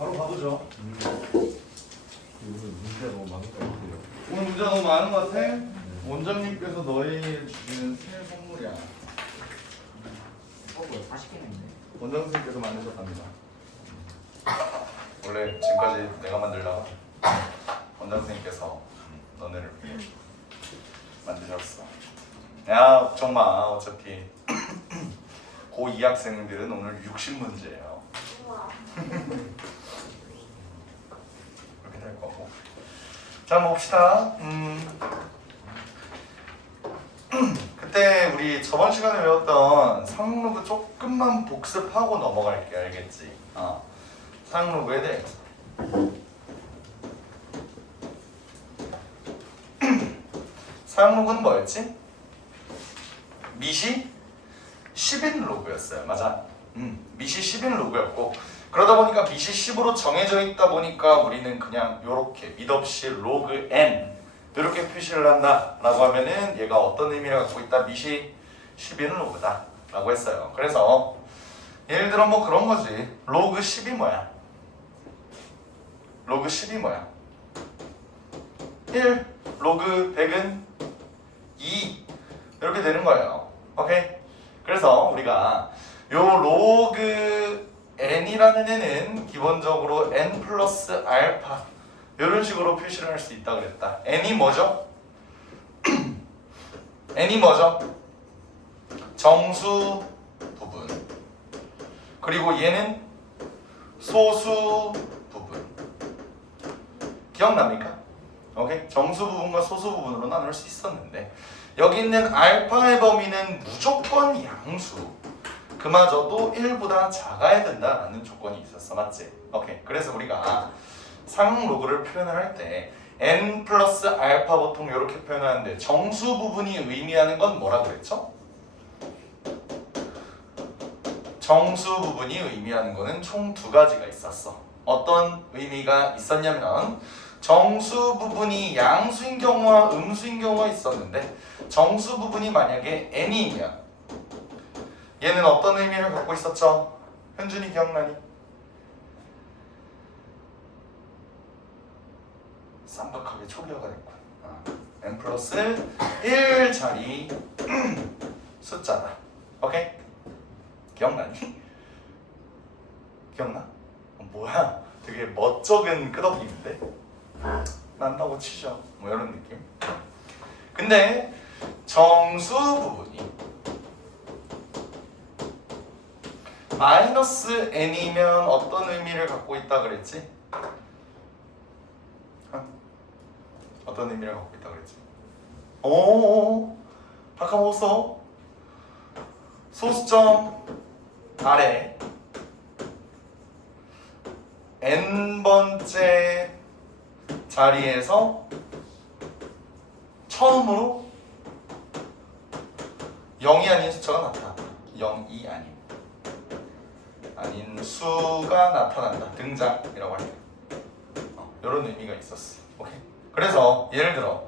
바로 가보죠. 오늘 문제 너무 많은 것 같아요. 오늘 문제 너무 많은 것 같아? 원장님께서 너희에게 주시는 생일 선물이야. 뭐야 40개나 있네. 원장 선생님께서 만드셨답니다. 원래 지금까지 내가 만들다가 원장 선생님께서 너네를 위해 만드셨어. 야 걱정 마. 어차피 고2 학생들은 오늘 60문제예요. 그렇게 될 거고. 자 봅시다. 그때 우리 저번 시간에 배웠던 상록을 조금만 복습하고 넘어갈게. 알겠지? 상록에 대해서. 상록은 뭐였지? 미시 10인 로그였어요. 맞아. 미시 10인 로그였고, 그러다 보니까 미시 10으로 정해져 있다 보니까 우리는 그냥 요렇게 mid없이 로그 n 이렇게 표시를 한다 라고 하면은 얘가 어떤 의미를 갖고 있다? 미시 10인 로그다 라고 했어요. 그래서 예를 들어 뭐 그런 거지. 로그 10이 뭐야? 로그 10이 뭐야? 1 로그 100은 2 이렇게 되는 거예요. 오케이? 그래서 우리가 요 로그 n이라는 애는 기본적으로 n 플러스 알파 이런 식으로 표시를 할 수 있다 그랬다. n이 뭐죠? n이 뭐죠? 정수 부분. 그리고 얘는 소수 부분. 기억납니까? 오케이? 정수 부분과 소수 부분으로 나눌 수 있었는데, 여기 있는 알파의 범위는 무조건 양수. 그마저도 1보다 작아야 된다라는 조건이 있었어. 맞지? 오케이. 그래서 우리가 상로그를 표현을 할 때 n 플러스 알파 보통 이렇게 표현하는데, 정수 부분이 의미하는 건 뭐라고 그랬죠? 정수 부분이 의미하는 거는 총 두 가지가 있었어. 어떤 의미가 있었냐면, 정수 부분이 양수인 경우와 음수인 경우가 있었는데, 정수 부분이 만약에 n이면 얘는 어떤 의미를 갖고 있었죠? 현준이 기억나니? 쌈박하게 초기화가 됐군. n 플러스 1자리 숫자다. 오케이? 기억나니? 기억나? 뭐야? 되게 멋쩍은 끄덕임인데? 난다고 치죠. 뭐 이런 느낌. 근데 정수 부분이 마이너스 n이면 어떤 의미를 갖고 있다 그랬지? 어떤 의미를 갖고 있다 그랬지? 오, 아까 먹었어? 소수점 아래 n번째 자리에서 처음으로 0이 아닌 숫자가 나타난다. 0이 아닌 수가 나타난다. 등장이라고 할게요. 이런 의미가 있었어. 오케이? 그래서 예를 들어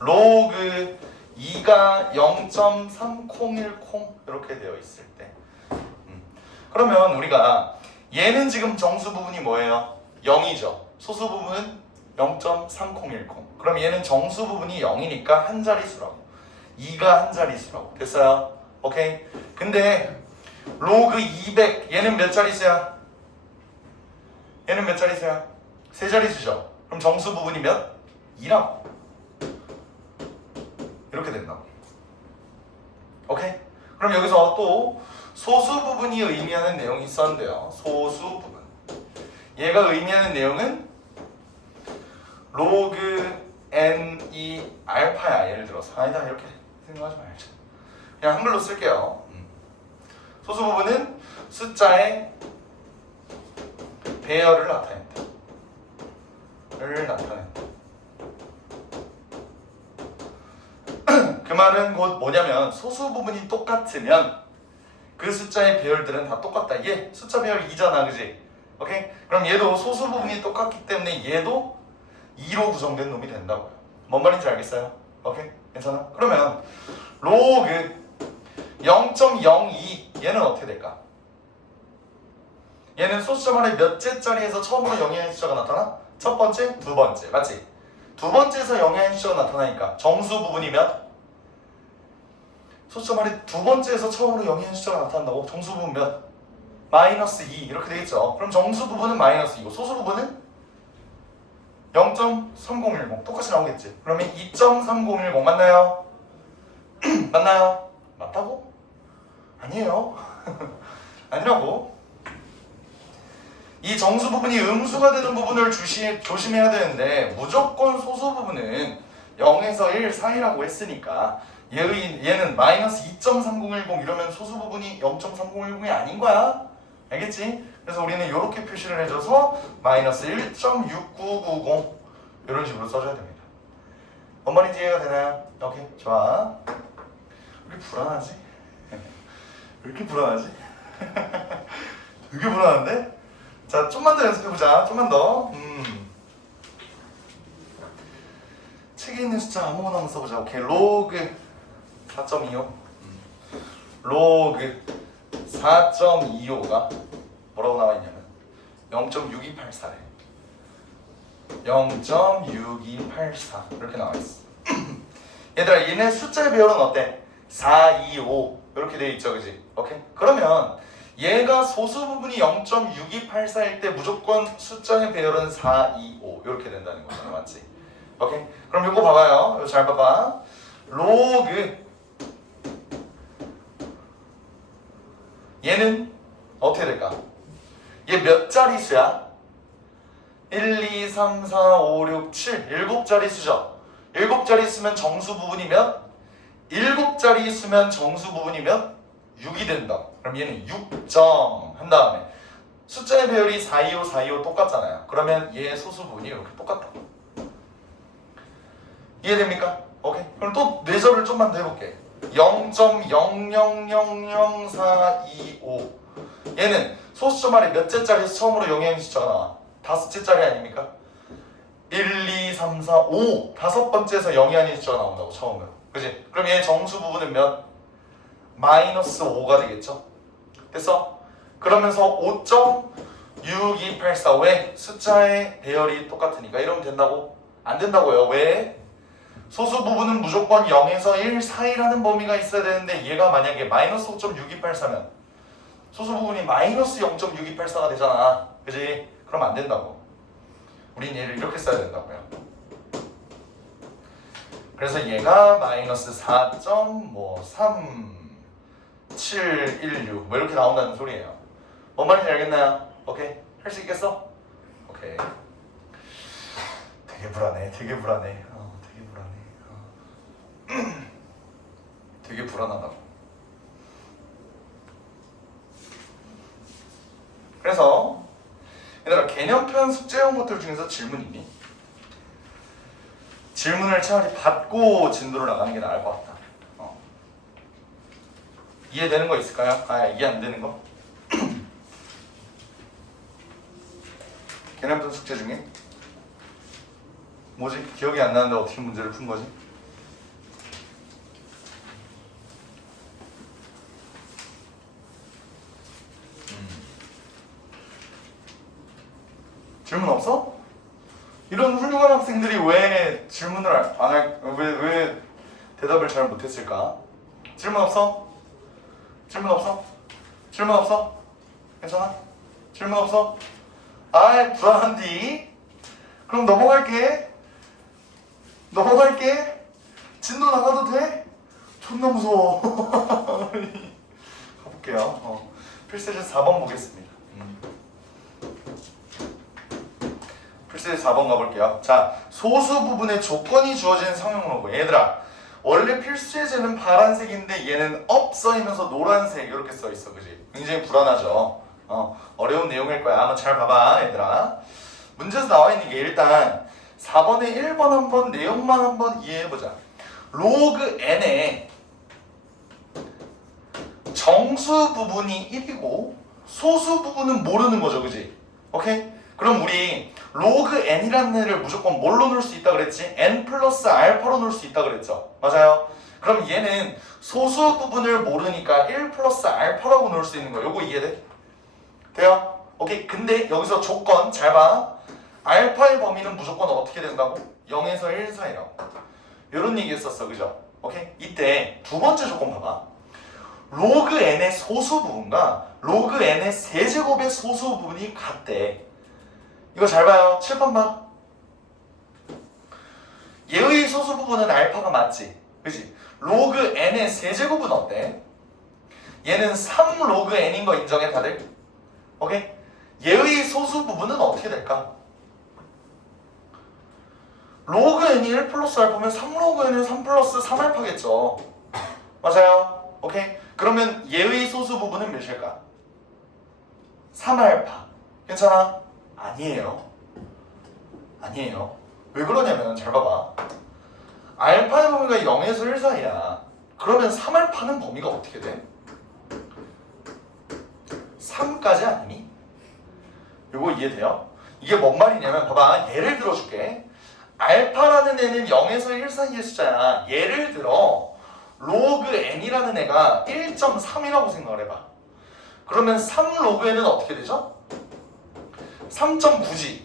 로그 2가 0.301 이렇게 되어 있을 때, 그러면 우리가 얘는 지금 정수 부분이 뭐예요? 0이죠. 소수 부분은 0.3010. 그럼 얘는 정수 부분이 0이니까 한 자릿수라고, 2가 한 자릿수라고. 됐어요? 오케이? 근데 로그 200 얘는 몇 자릿수야? 얘는 몇 자릿수야? 세 자릿수죠. 그럼 정수 부분이 몇? 2라고. 이렇게 된다고. 오케이? 그럼 여기서 또 소수 부분이 의미하는 내용이 있었는데요. 소수 부분. 얘가 의미하는 내용은 로그 n이 알파야. 예를 들어서. 아니다 이렇게 생각하지 말자. 그냥 한글로 쓸게요. 소수 부분은 숫자의 배열을 나타낸다. 그 말은 곧 뭐냐면, 소수 부분이 똑같으면 그 숫자의 배열들은 다 똑같다. 얘 숫자 배열 2잖아, 그지? 오케이? 그럼 얘도 소수 부분이 똑같기 때문에 얘도 2로 구성된 놈이 된다고요. 뭔 말인지 알겠어요? 오케이? 괜찮아? 그러면 로그 0.02 얘는 어떻게 될까? 얘는 소수점 안에 몇째 자리에서 처음으로 영이하는 숫자가 나타나? 첫 번째, 두 번째. 맞지? 두 번째에서 영이하는 숫자가 나타나니까 정수 부분이면 소수점 안에 두 번째에서 처음으로 영이하는 숫자가 나타난다고? 정수 부분 몇? 마이너스 2 이렇게 되겠죠. 그럼 정수 부분은 마이너스 2고 소수 부분은 0.3010 똑같이 나오겠지. 그러면 2.3010 맞나요? 맞나요? 맞다고? 아니에요. 아니라고. 이 정수 부분이 음수가 되는 부분을 조심해야 되는데 무조건 소수 부분은 0에서 1 사이라고 했으니까 얘는 마이너스 2.3010 이러면 소수 부분이 0.3010이 아닌 거야. 알겠지? 그래서 우리는 이렇게 표시를 해줘서 마이너스 1.6990 이런 식으로 써줘야 됩니다. 뭔 말인지 이해가 되나요? 오케이, 좋아. 왜 이렇게 불안하지? 왜 이렇게 불안하지? 되게 불안한데? 자, 좀만 더 연습해보자. 좀만 더. 책에 있는 숫자 아무거나 한번 써보자. 오케이, 로그 4.25. 로그 4.25가 뭐라고 나와 있냐면 0.6284래. 0.6284 이렇게 나와 있어. 얘들아, 얘네 숫자의 배열은 어때? 4, 2, 5 이렇게 돼 있죠, 그지? 오케이. 그러면 얘가 소수 부분이 0.6284일 때 무조건 숫자의 배열은 4, 2, 5 이렇게 된다는 거잖아, 맞지? 오케이. 그럼 이거 봐봐요. 이거 잘 봐봐. 로그 얘는 어떻게 될까? 얘 몇 자리수야? 1, 2, 3, 4, 5, 6, 7 7자리수죠. 7자리수면 정수 부분이면 7자리수면 정수 부분이면 6이 된다. 그럼 얘는 6점 한 다음에 숫자의 배열이 425, 425 똑같잖아요. 그러면 얘 소수 부분이 이렇게 똑같다. 이해됩니까? 오케이. 그럼 또 뇌절을 좀만 더 해볼게. 0.0000425 얘는 소수점 안에 몇째 자리에서 처음으로 영이하는 숫자가 나와? 5째 자리 아닙니까? 1, 2, 3, 4, 5 다섯 번째에서 영이하는 숫자가 나온다고 처음으로. 그치? 그럼 얘 정수 부분은 몇? 마이너스 5가 되겠죠? 됐어? 그러면서 5.6284 왜? 숫자의 배열이 똑같으니까 이러면 된다고? 안 된다고요. 왜? 소수 부분은 무조건 0에서 1 사이라는 범위가 있어야 되는데 얘가 만약에 마이너스 5.6284면 소수 부분이 마이너스 0.6284가 되잖아. 그지? 그럼 안 된다고. 우린 얘를 이렇게 써야 된다고요. 그래서 얘가 마이너스 4.3716 뭐 이렇게 나온다는 소리예요. 뭔 말인지 알겠나요? 오케이. 할 수 있겠어? 오케이. 되게 불안해. 되게 불안해. 되게 불안해. 되게 불안하다고. 그래서 얘들아, 개념편 숙제형 것들 중에서 질문 있니? 질문을 차라리 받고 진도를 나가는 게 나을 것 같다. 이해되는 거 있을까요? 이해 안 되는 거? 개념편 숙제 중에? 뭐지? 기억이 안 나는데 어떻게 문제를 푼 거지? 질문 없어? 이런 훌륭한 학생들이 왜 질문을 왜 대답을 잘 못했을까? 질문 없어? 질문 없어? 질문 없어? 괜찮아? 질문 없어? 불안한디? 그럼 넘어갈게. 진도 나가도 돼? 존나 무서워. 가볼게요. 필세제 4번 보겠습니다. 필세제 4번 가볼게요. 자, 소수 부분에 조건이 주어진 상용어고. 얘들아, 원래 필수예제는 파란색인데 얘는 업 써있면서 노란색 이렇게 써있어. 그지? 굉장히 불안하죠. 어려운 내용일 거야. 한번 잘 봐봐, 얘들아. 문제에서 나와 있는 게 일단 4번에 1번 한번 내용만 한번 이해해보자. 로그 n에 정수 부분이 1이고 소수 부분은 모르는 거죠. 그지? 오케이? 그럼 우리 로그 n이라는 애를 무조건 뭘로 넣을 수 있다 그랬지? n 플러스 알파로 넣을 수 있다 그랬죠? 맞아요? 그럼 얘는 소수 부분을 모르니까 1 플러스 알파라고 넣을 수 있는 거야. 요거 이해돼? 돼요? 오케이. 근데 여기서 조건 잘 봐. 알파의 범위는 무조건 어떻게 된다고? 0에서 1 사이라고. 이런 얘기 했었어. 그죠? 오케이. 이때 두 번째 조건 봐봐. 로그 n의 소수 부분과 로그 n의 세제곱의 소수 부분이 같대. 이거 잘 봐요. 칠판 봐. 얘의 소수 부분은 알파가 맞지? 그지? 로그 n의 세제곱은 어때? 얘는 3 로그 n인 거 인정해 다들? 오케이? 얘의 소수 부분은 어떻게 될까? 로그 n이 1 플러스 알파면 3 로그 n은 3 플러스 3알파겠죠. 맞아요? 오케이? 그러면 얘의 소수 부분은 몇일까? 3알파. 괜찮아? 아니에요. 아니에요. 왜 그러냐면 잘 봐봐. 알파의 범위가 0에서 1 사이야. 그러면 3알파는 범위가 어떻게 돼? 3까지 아니니? 이거 이해돼요? 이게 뭔 말이냐면 봐봐. 예를 들어줄게. 알파라는 애는 0에서 1 사이의 숫자야. 예를 들어 로그 n이라는 애가 1.3이라고 생각을 해봐. 그러면 3 로그 n은 어떻게 되죠? 3.9지.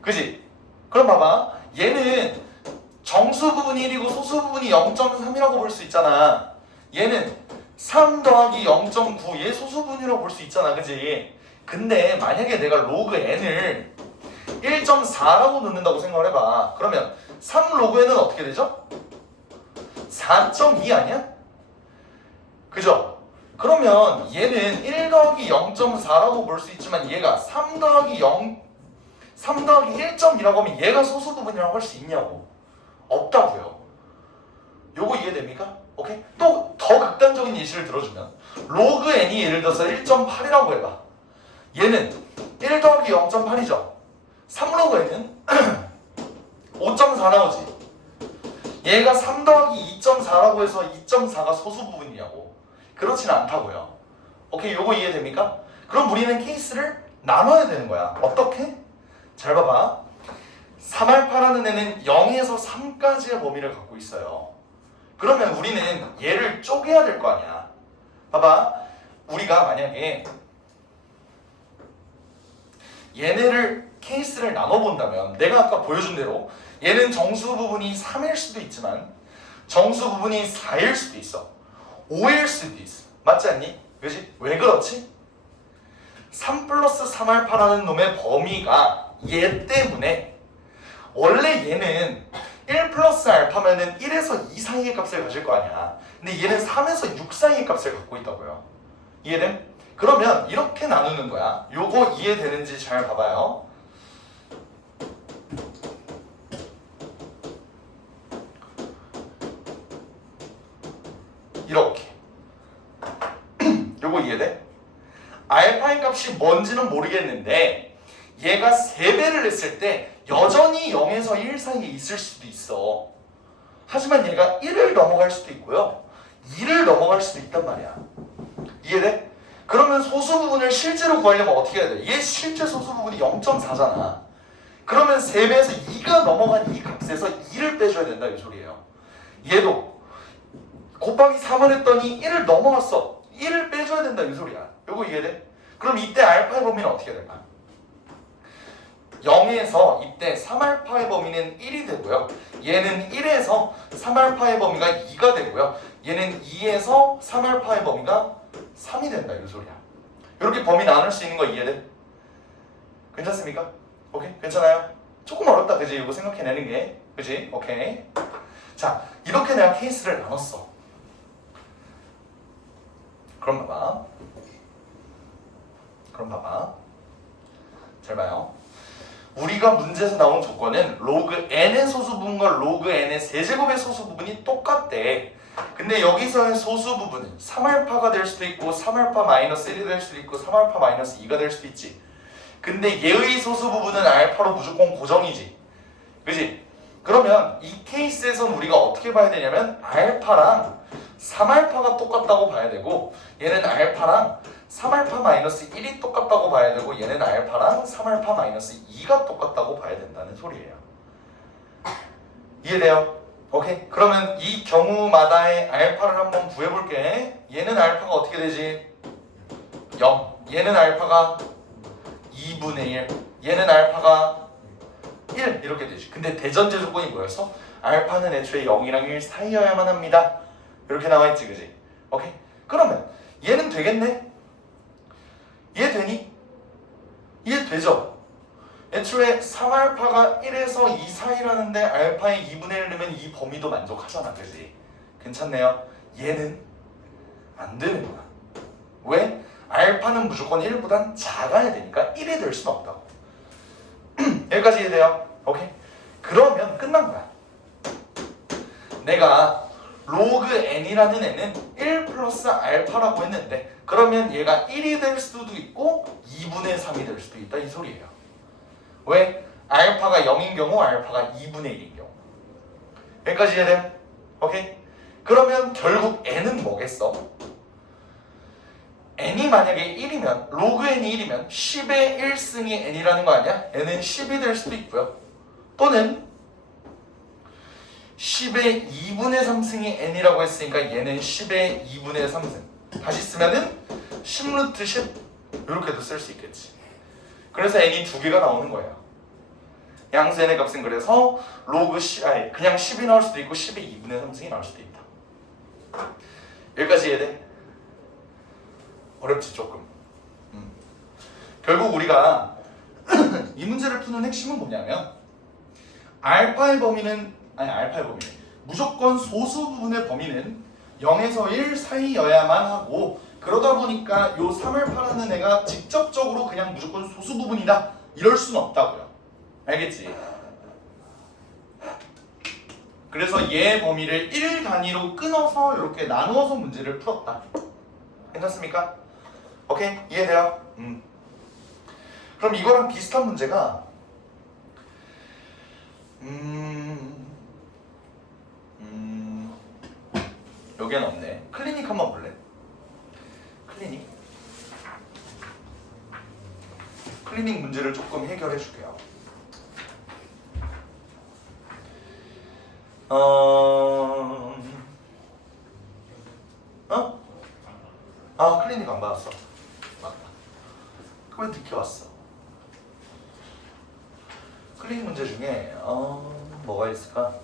그지? 그럼 봐봐. 얘는 정수 부분이 1이고 소수 부분이 0.3이라고 볼 수 있잖아. 얘는 3 더하기 0.9 얘 소수 부분이라고 볼 수 있잖아. 그지? 근데 만약에 내가 로그 n을 1.4라고 넣는다고 생각을 해봐. 그러면 3 로그 n은 어떻게 되죠? 4.2 아니야? 그죠? 그러면 얘는 1 더하기 0.4라고 볼 수 있지만 얘가 3 더하기 1.2라고 하면 얘가 소수 부분이라고 할 수 있냐고. 없다고요. 요거 이해됩니까? 오케이? 또 더 극단적인 예시를 들어주면 로그 n이 예를 들어서 1.8이라고 해봐. 얘는 1 더하기 0.8이죠. 3 로그 n은 5.4 나오지. 얘가 3 더하기 2.4라고 해서 2.4가 소수 부분이냐고. 그렇진 않다고요. 오케이? 요거 이해됩니까? 그럼 우리는 케이스를 나눠야 되는 거야. 어떻게? 잘 봐봐. 3알파라는 애는 0에서 3까지의 범위를 갖고 있어요. 그러면 우리는 얘를 쪼개야 될 거 아니야. 봐봐. 우리가 만약에 얘네를 케이스를 나눠본다면 내가 아까 보여준 대로 얘는 정수 부분이 3일 수도 있지만 정수 부분이 4일 수도 있어. 5일 수도 있어. 맞지 않니? 그지? 왜 그렇지? 3 플러스 3알파라는 놈의 범위가 얘 때문에 원래 얘는 1 플러스 알파면은 1에서 2 사이의 값을 가질 거 아니야. 근데 얘는 3에서 6 사이의 값을 갖고 있다고요. 이해됨? 그러면 이렇게 나누는 거야. 요거 이해되는지 잘 봐봐요. 이렇게. 요거 이해돼? 알파의 값이 뭔지는 모르겠는데 얘가 3배를 했을 때 여전히 0에서 1 사이에 있을 수도 있어. 하지만 얘가 1을 넘어갈 수도 있고요. 2를 넘어갈 수도 있단 말이야. 이해돼? 그러면 소수 부분을 실제로 구하려면 어떻게 해야 돼? 얘 실제 소수 부분이 0.4잖아. 그러면 3배에서 2가 넘어간 이 값에서 2를 빼줘야 된다 이 소리예요. 얘도 곱하기 3을 했더니 1을 넘어갔어. 1을 빼줘야 된다 이 소리야. 요거 이해돼? 그럼 이때 알파의 범위는 어떻게 될까? 0에서 이때 3알파의 범위는 1이 되고요. 얘는 1에서 3알파의 범위가 2가 되고요. 얘는 2에서 3알파의 범위가 3이 된다 이 소리야. 이렇게 범위 나눌 수 있는 거 이해돼? 괜찮습니까? 오케이? 괜찮아요? 조금 어렵다 그지? 이거 생각해내는 게 그지? 오케이. 자 이렇게 내가 케이스를 나눴어. 그럼 봐봐. 잘 봐요. 우리가 문제에서 나온 조건은 로그 n의 소수 부분과 로그 n의 세제곱의 소수 부분이 똑같대. 근데 여기서의 소수 부분은 3알파가 될 수도 있고 3알파 마이너스 1이 될 수도 있고 3알파 마이너스 2가 될 수도 있지. 근데 얘의 소수 부분은 알파로 무조건 고정이지. 그지? 그러면 이 케이스에선 우리가 어떻게 봐야 되냐면 알파랑 3알파가 똑같다고 봐야 되고 얘는 알파랑 3알파 마이너스 1이 똑같다고 봐야 되고 얘는 알파랑 3알파 마이너스 2가 똑같다고 봐야 된다는 소리예요. 이해돼요? 오케이? 그러면 이 경우마다의 알파를 한번 구해볼게. 얘는 알파가 어떻게 되지? 0. 얘는 알파가 2분의 1. 얘는 알파가 1 이렇게 되지. 근데 대전제 조건이 뭐였어? 알파는 애초에 0이랑 1 사이여야만 합니다. 이렇게 나와 있지, 그지? 오케이. 그러면 얘는 되겠네? 얘 되니? 얘 되죠? 애초에 3알파가 1에서 2 사이라는데 알파의 2분의 1 넣으면 이 범위도 만족하잖아, 그지? 괜찮네요. 얘는 안 되는 거야. 왜? 알파는 무조건 1보단 작아야 되니까 1이 될 수는 없다고. 여기까지 이해돼요? 오케이? 그러면 끝난 거야. 내가 로그 n이라는 애는 1 플러스 알파라고 했는데 그러면 얘가 1이 될 수도 있고 2분의 3이 될 수도 있다 이 소리예요. 왜? 알파가 0인 경우 알파가 2분의 1인 경우. 여기까지 이해돼? 오케이? 그러면 결국 n은 뭐겠어? n이 만약에 1이면 로그 n이 1이면 10의 1승이 n이라는 거 아니야? n은 10이 될 수도 있고요. 또는 10의 2분의 3승이 n이라고 했으니까 얘는 10의 2분의 3승. 다시 쓰면은 10루트 10 이렇게도 쓸 수 있겠지. 그래서 n이 두 개가 나오는 거예요. 양수 n의 값은 그래서 로그 10, 아니 그냥 10이 나올 수도 있고 10의 2분의 3승이 나올 수도 있다. 여기까지 이해돼? 어렵지 조금. 결국 우리가 이 문제를 푸는 핵심은 뭐냐면 알파의 범위는 무조건 소수 부분의 범위는 0에서 1 사이여야만 하고 그러다 보니까 요 3알파라는 애가 직접적으로 그냥 무조건 소수 부분이다 이럴 수는 없다고요. 알겠지? 그래서 얘 범위를 1 단위로 끊어서 이렇게 나누어서 문제를 풀었다. 괜찮습니까? 오케이? 이해돼요? 그럼 이거랑 비슷한 문제가 여기엔 없네. 클리닉 한번 볼래? 클리닉 문제를 조금 해결해 줄게요. 클리닉 안 받았어. 맞다. 그왜 늦게 왔어? 클리닉 문제 중에 뭐가 있을까?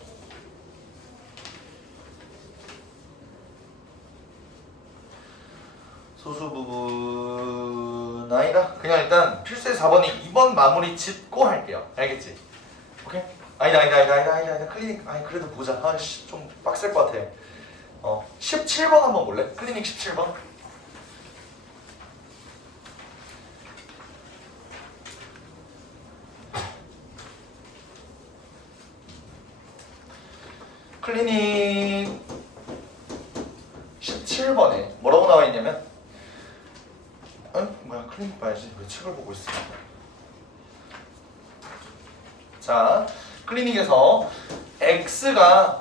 소수 부분 아니다. 그냥 일단 필수의 4번이 2번 마무리 짓고 할게요. 알겠지? 오케이? 아니다. 클리닉 그래도 보자. 좀 빡셀 것 같아. 17번 한번 볼래? 클리닉 17번. 클리닉 17번에 뭐라고 나와 있냐면 뭐야 클리닉 봐야지 왜 책을 보고 있어. 자 클리닉에서 x가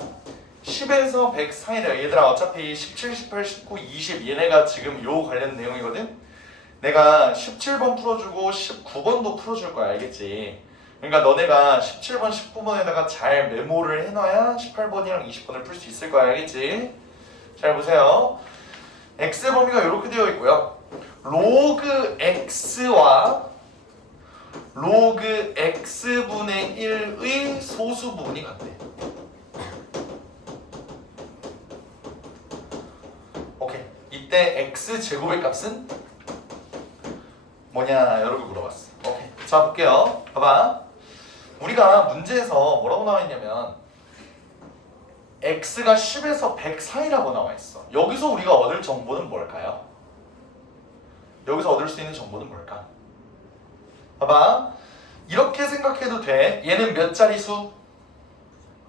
10에서 100 사이래요. 얘들아 어차피 17, 18, 19, 20 얘네가 지금 요 관련 내용이거든. 내가 17번 풀어주고 19번도 풀어줄 거야. 알겠지? 그러니까 너네가 17번, 19번에다가 잘 메모를 해놔야 18번이랑 20번을 풀 수 있을 거야. 알겠지? 잘 보세요. x 범위가 이렇게 되어 있고요. 로그 x와 로그 x분의 1의 소수 부분이 같대. 오케이. 이때 x제곱의 값은 뭐냐 이렇게 물어봤어. 오케이. 자 볼게요. 봐봐. 우리가 문제에서 뭐라고 나와 있냐면 x가 10에서 100 사이라고 나와 있어. 여기서 우리가 얻을 정보는 뭘까요? 여기서 얻을 수 있는 정보는 뭘까? 봐봐. 이렇게 생각해도 돼. 얘는 몇 자리수?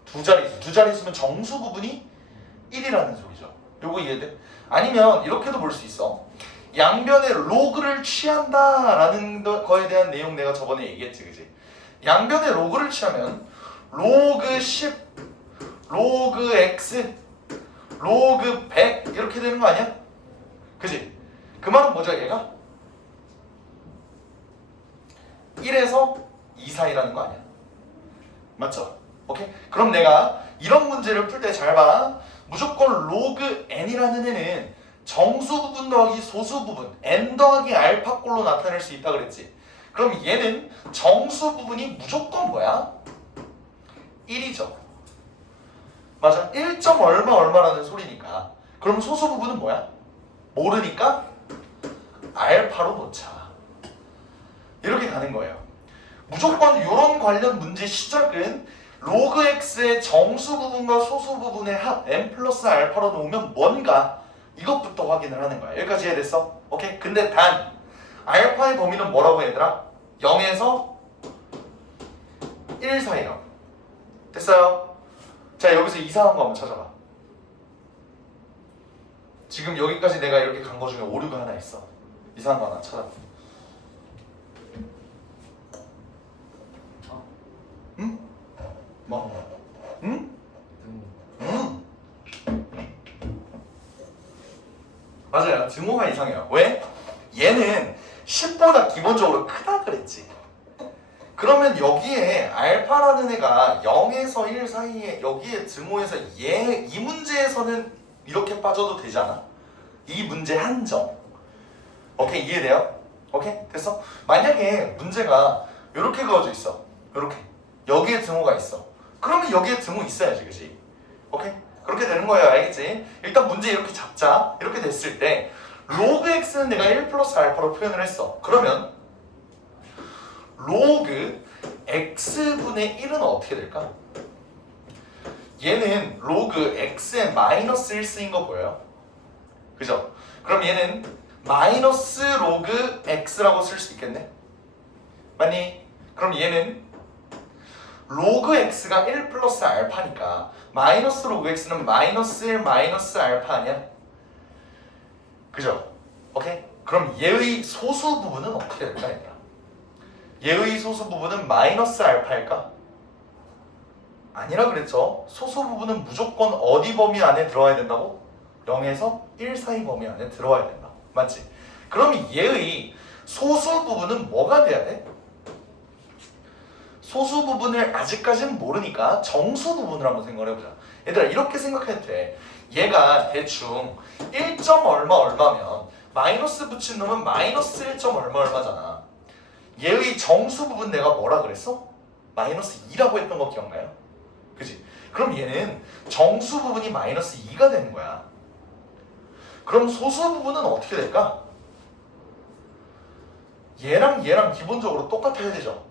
두 자리수. 두 자리수면 정수 부분이 1이라는 소리죠. 요거 이해돼? 아니면 이렇게도 볼 수 있어. 양변의 로그를 취한다라는 거에 대한 내용 내가 저번에 얘기했지, 그지? 양변의 로그를 취하면 로그 10, 로그 x, 로그 100 이렇게 되는 거 아니야? 그지? 그 말은 뭐죠, 얘가? 1에서 2 사이라는 거 아니야? 맞죠? 오케이? 그럼 내가 이런 문제를 풀 때 잘 봐. 무조건 로그 n이라는 애는 정수 부분 더하기 소수 부분 n 더하기 알파꼴로 나타낼 수 있다 그랬지. 그럼 얘는 정수 부분이 무조건 뭐야? 1이죠. 맞아. 1. 얼마 얼마라는 소리니까. 그럼 소수 부분은 뭐야? 모르니까 알파로 놓자. 이렇게 가는 거예요. 무조건 이런 관련 문제 시작은 로그 x의 정수 부분과 소수 부분의 합 n 플러스 알파로 놓으면 뭔가 이것부터 확인을 하는 거야. 여기까지 이해됐어? 오케이? 근데 단 알파의 범위는 뭐라고 얘들아? 0에서 1 사이라고. 됐어요? 자, 여기서 이상한 거 한번 찾아봐. 지금 여기까지 내가 이렇게 간 거 중에 오류가 하나 있어. 이상한 거 하나 찾아봐. 응? 뭐? 응? 응? 맞아요. 증오가 이상해요. 왜? 얘는 10보다 기본적으로 크다 그랬지. 그러면 여기에 알파라는 애가 0에서 1 사이에 여기에 증오에서 이 문제에서는 이렇게 빠져도 되지 않아? 이 문제 한정. 오케이, 이해돼요? 오케이, 됐어? 만약에 문제가 이렇게 그어져 있어. 이렇게 여기에 증오가 있어. 그러면 여기에 증오 있어야지, 그지? 오케이? 그렇게 되는 거예요, 알겠지? 일단 문제 이렇게 잡자. 이렇게 됐을 때 로그 x는 내가 1 플러스 알파로 표현을 했어. 그러면 로그 x분의 1은 어떻게 될까? 얘는 로그 x의 마이너스 1 쓰인 거 보여요? 그죠? 그럼 얘는 마이너스 로그 x라고 쓸 수 있겠네? 맞니? 그럼 얘는 로그 x가 1 플러스 알파니까 마이너스 로그 x는 마이너스 1 마이너스 알파 아니야? 그죠? 오케이? 그럼 얘의 소수 부분은 어떻게 될까, 얘들아? 얘의 소수 부분은 마이너스 알파일까? 아니라 그랬죠? 소수 부분은 무조건 어디 범위 안에 들어와야 된다고? 0에서 1 사이 범위 안에 들어와야 된다. 맞지? 그럼 얘의 소수 부분은 뭐가 돼야 돼? 소수 부분을 아직까지는 모르니까 정수 부분을 한번 생각을 해보자. 얘들아, 이렇게 생각해도 돼. 얘가 대충 1. 얼마 얼마면 마이너스 붙인 놈은 마이너스 1. 얼마 얼마잖아. 얘의 정수 부분 내가 뭐라 그랬어? 마이너스 2라고 했던 거 기억나요? 그지? 그럼 얘는 정수 부분이 마이너스 2가 되는 거야. 그럼 소수 부분은 어떻게 될까? 얘랑 얘랑 기본적으로 똑같아야 되죠.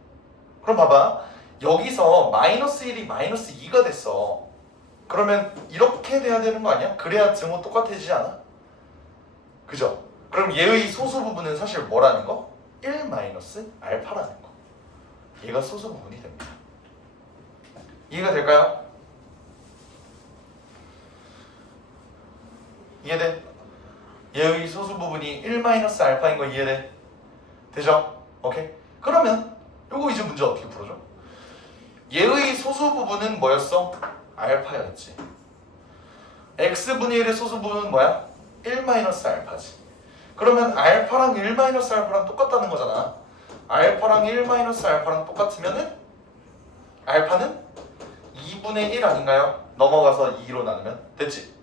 그럼 봐봐. 여기서 마이너스 1이 마이너스 2가 됐어. 그러면 이렇게 돼야 되는 거 아니야? 그래야 증오 똑같아지지 않아? 그죠? 그럼 얘의 소수 부분은 사실 뭐라는 거? 1 마이너스 알파라는 거. 얘가 소수 부분이 됩니다. 이해가 될까요? 이해돼? 얘의 소수 부분이 1 마이너스 알파인 거 이해돼? 되죠? 오케이? 그러면 요거 이제 문제 어떻게 풀어줘? 얘의 소수 부분은 뭐였어? 알파였지. x분의 1의 소수 부분은 뭐야? 1 마이너스 알파지. 그러면 알파랑 1 마이너스 알파랑 똑같다는 거잖아. 알파랑 1 마이너스 알파랑 똑같으면은 알파는 2분의 1 아닌가요? 넘어가서 2로 나누면 됐지?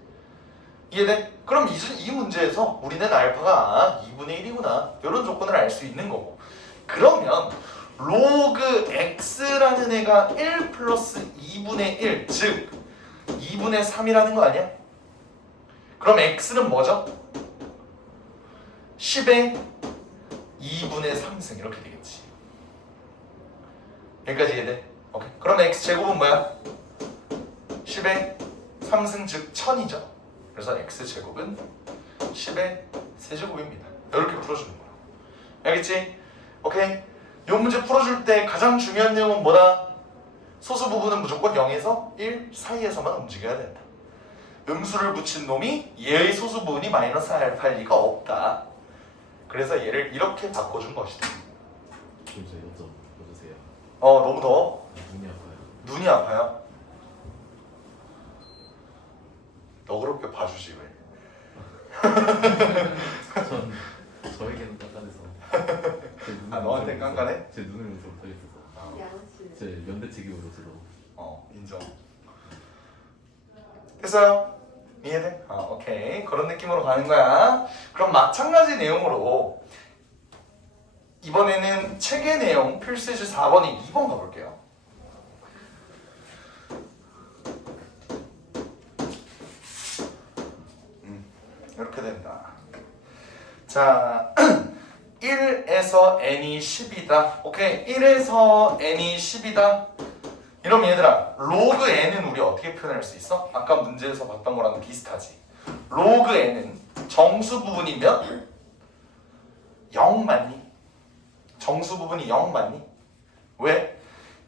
이해돼? 그럼 이 문제에서 우리는 알파가 2분의 1이구나 이런 조건을 알 수 있는 거고. 그러면 로그 x라는 애가 1 플러스 2분의 1, 즉 2분의 3이라는 거 아니야? 그럼 x는 뭐죠? 10의 2분의 3승 이렇게 되겠지. 여기까지 이해돼? 오케이. 그럼 x제곱은 뭐야? 10의 3승 즉 1000이죠. 그래서 x제곱은 10의 세제곱입니다. 이렇게 풀어주는 거야. 알겠지? 오케이? 이 문제 풀어줄 때 가장 중요한 내용은 뭐다? 소수 부분은 무조건 0에서 1 사이에서만 움직여야 된다. 음수를 붙인 놈이 얘의 소수 부분이 마이너스 알파일 리가 없다. 그래서 얘를 이렇게 바꿔준 것이다. 좀 저 여쭤보세요. 너무 더워? 눈이 아파요. 눈이 아파요? 너그럽게 봐주지 왜? 전 저에게는 깐깐해서. 너한테 깐깐해? 제 눈은 좀 못하겠어서. 양치. 제 연대책임으로 저도. 인정. 됐어요? 이해돼? 오케이. 그런 느낌으로 가는 거야. 그럼 마찬가지 내용으로 이번에는 책의 내용 필수예제 4번에 2번 가볼게요. 이렇게 된다. 자, 1에서 n이 10이다. 오케이, 1에서 n이 10이다. 이러면 얘들아, 로그 n은 우리 어떻게 표현할 수 있어? 아까 문제에서 봤던 거랑 비슷하지. 로그 n은 정수 부분이 몇? 0 맞니? 정수 부분이 0 맞니? 왜?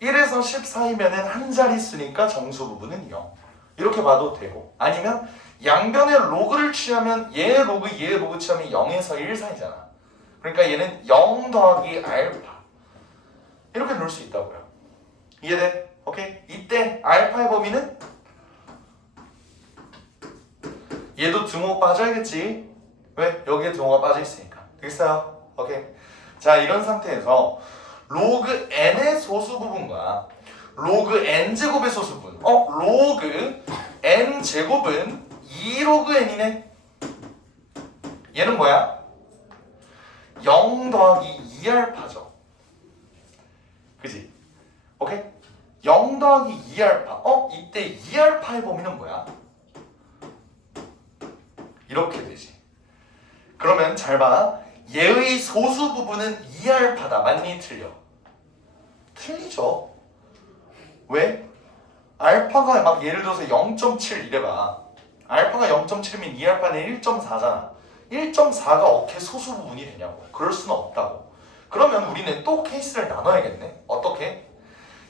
1에서 10 사이면은 한 자릿수니까 정수 부분은 0. 이렇게 봐도 되고, 아니면 양변의 로그를 취하면 얘 로그 취하면 0에서 1 사이잖아. 그러니까 얘는 0 더하기 알파 이렇게 놓을 수 있다고요. 이해돼? 오케이? 이때 알파의 범위는 얘도 등호 빠져야겠지. 왜? 여기에 등호가 빠져 있으니까. 되겠어요? 오케이. 자, 이런 상태에서 로그 n의 소수 부분과 로그 n 제곱의 소수 부분. 로그 n 제곱은 2로그 n이네. 얘는 뭐야? 0 더하기 2알파죠. 그지? 오케이? 0 더하기 2알파. 이때 2알파의 범위는 뭐야? 이렇게 되지. 그러면 잘 봐. 얘의 소수 부분은 2알파다. 맞니? 틀려? 틀리죠. 왜? 알파가 막 예를 들어서 0.7 이래봐. 알파가 0.7이면 2알파는 1.4잖아. 1.4가 어떻게 소수 부분이 되냐고. 그럴 수는 없다고. 그러면 우리는 또 케이스를 나눠야겠네. 어떻게?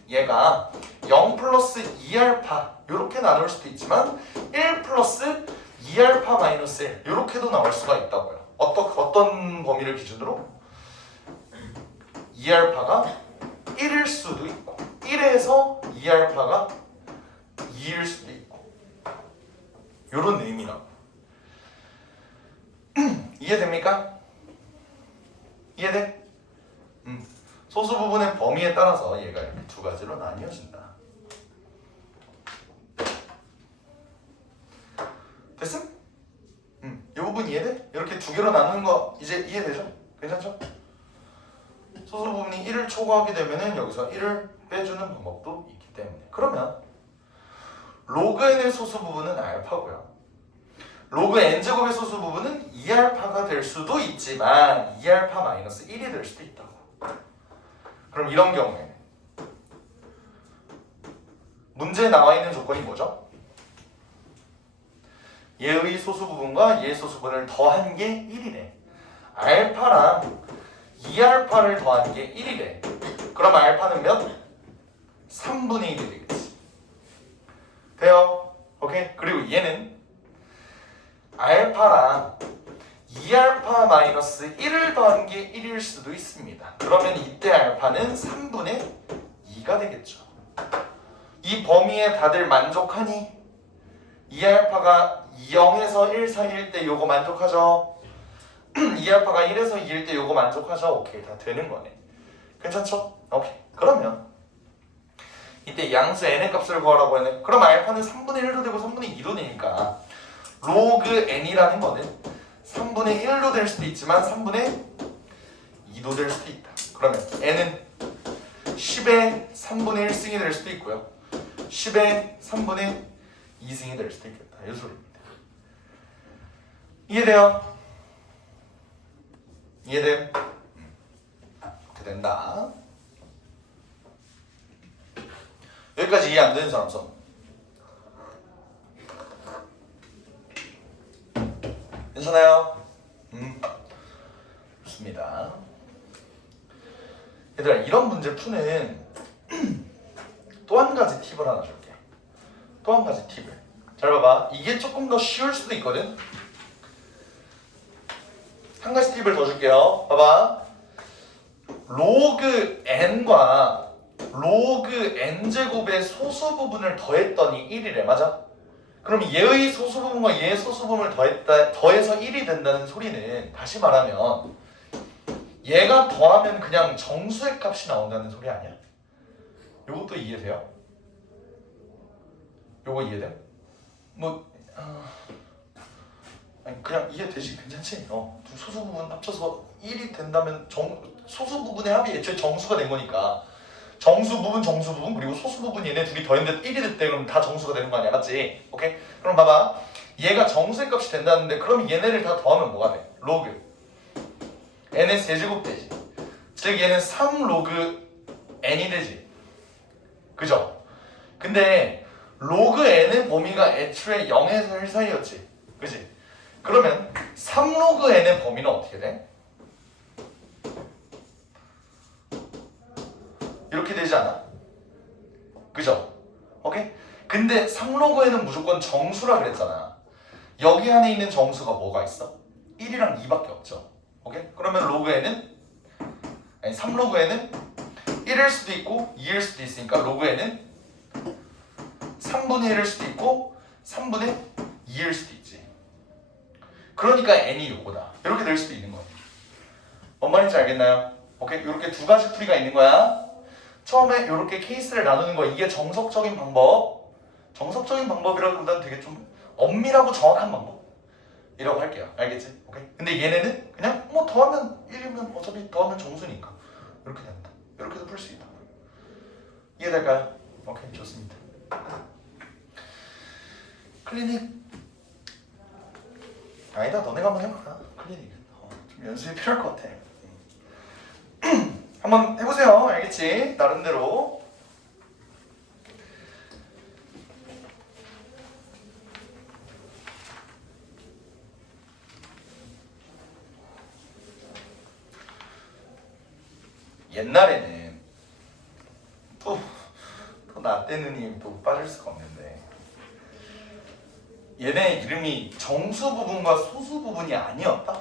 얘가 0 플러스 2알파 이렇게 나눌 수도 있지만 1 플러스 2알파 마이너스 1 이렇게도 나올 수가 있다고요. 어떤 범위를 기준으로? 2알파가 1일 수도 있고 1에서 2알파가 2일 수도 있고 이런 의미라고. 이해됩니까? 이해돼? 소수 부분의 범위에 따라서 얘가 이렇게 두 가지로 나뉘어진다. 됐음? 이 부분 이해돼? 이렇게 두 개로 나누는 거 이제 이해되죠? 괜찮죠? 소수 부분이 1을 초과하게 되면은 여기서 1을 빼주는 방법도 있기 때문에. 그러면 로그 n의 소수 부분은 알파고요. 로그 n제곱의 소수 부분은 2알파가 될 수도 있지만 2알파 마이너스 1이 될 수도 있다고. 그럼 이런 경우에는 문제에 나와 있는 조건이 뭐죠? 얘의 소수 부분과 얘의 소수 부분을 더한 게 1이래. 알파랑 2알파를 더한 게 1이래. 그럼 알파는 몇? 3분의 1이 되겠지. 돼요? 오케이? 그리고 얘는 알파랑 2알파 마이너스 1을 더한 게 1일 수도 있습니다. 그러면 이때 알파는 3분의 2가 되겠죠. 이 범위에 다들 만족하니? 2알파가 0에서 1 사이일 때 요거 만족하죠? 2알파가 1에서 2일 때 요거 만족하죠? 오케이, 다 되는 거네. 괜찮죠? 오케이. 그러면 이때 양수 n의 값을 구하라고 했네. 그럼 알파는 3분의 1도 되고 3분의 2도 되니까 로그 n이라는 거는 3분의 1로 될 수도 있지만 3분의 2도 될 수도 있다. 그러면 n은 10의 3분의 1승이 될 수도 있고요. 10의 3분의 2승이 될 수도 있겠다. 이 소리입니다. 이해돼요? 이해돼요? 이렇게 된다. 여기까지 이해 안 되는 사람 손. 괜찮아요? 좋습니다. 얘들아, 이런 문제 푸는 또 한 가지 팁을 하나 줄게. 또 한 가지 팁을. 잘 봐봐. 이게 조금 더 쉬울 수도 있거든. 한 가지 팁을 더 줄게요. 봐봐. 로그 n과 로그 n제곱의 소수 부분을 더했더니 1이래. 맞아? 그럼 얘의 소수 부분과 얘의 소수 부분을 더해서 1이 된다는 소리는 다시 말하면 얘가 더하면 그냥 정수의 값이 나온다는 소리 아니야? 요것도 이해돼요? 요거 이해돼? 아니 그냥 이해되지? 괜찮지? 두 소수 부분 합쳐서 1이 된다면 소수 부분의 합이 애초에 정수가 된 거니까 정수 부분 그리고 소수 부분 얘네 둘이 더했는데 1이 됐대. 그럼 다 정수가 되는 거 아니야, 맞지? 오케이? 그럼 봐봐, 얘가 정수의 값이 된다는데 그럼 얘네를 다 더하면 뭐가 돼? 로그 n의 세제곱 되지. 즉 얘는 3 로그 n이 되지, 그죠? 근데 로그 n의 범위가 애초에 0에서 1 사이였지, 그지? 그러면 3 로그 n의 범위는 어떻게 돼? 이렇게 되지 않아? 그죠? 오케이? 근데 3 로그 n은 무조건 정수라 그랬잖아. 여기 안에 있는 정수가 뭐가 있어? 1이랑 2밖에 없죠. 오케이? 그러면 로그 n은 3 로그 n은 1일 수도 있고 2일 수도 있으니까 로그 n은 3분의 1일 수도 있고 3분의 2일 수도 있지. 그러니까 n이 요거다. 이렇게 될 수도 있는 거야. 뭔 말인지 알겠나요? 오케이? 이렇게 두 가지 풀이가 있는 거야. 처음에 이렇게 케이스를 나누는 거, 이게 정석적인 방법. 정석적인 방법이라기보다는 되게 좀 엄밀하고 정확한 방법이라고 할게요. 알겠지? 오케이? 근데 얘네는 그냥 뭐 더하면 1이면 어차피 더하면 정수니까 이렇게 된다. 이렇게도 풀 수 있다. 이해될까요? 오케이, 좋습니다. 클리닉 아니다, 너네가 한번 해봐라. 클리닉 좀 연습이 필요할 것 같아. 한번 해보세요. 알겠지? 나름대로. 옛날에는 또 나 때는 또 빠질 수가 없는데, 얘네 이름이 정수 부분과 소수 부분이 아니었다?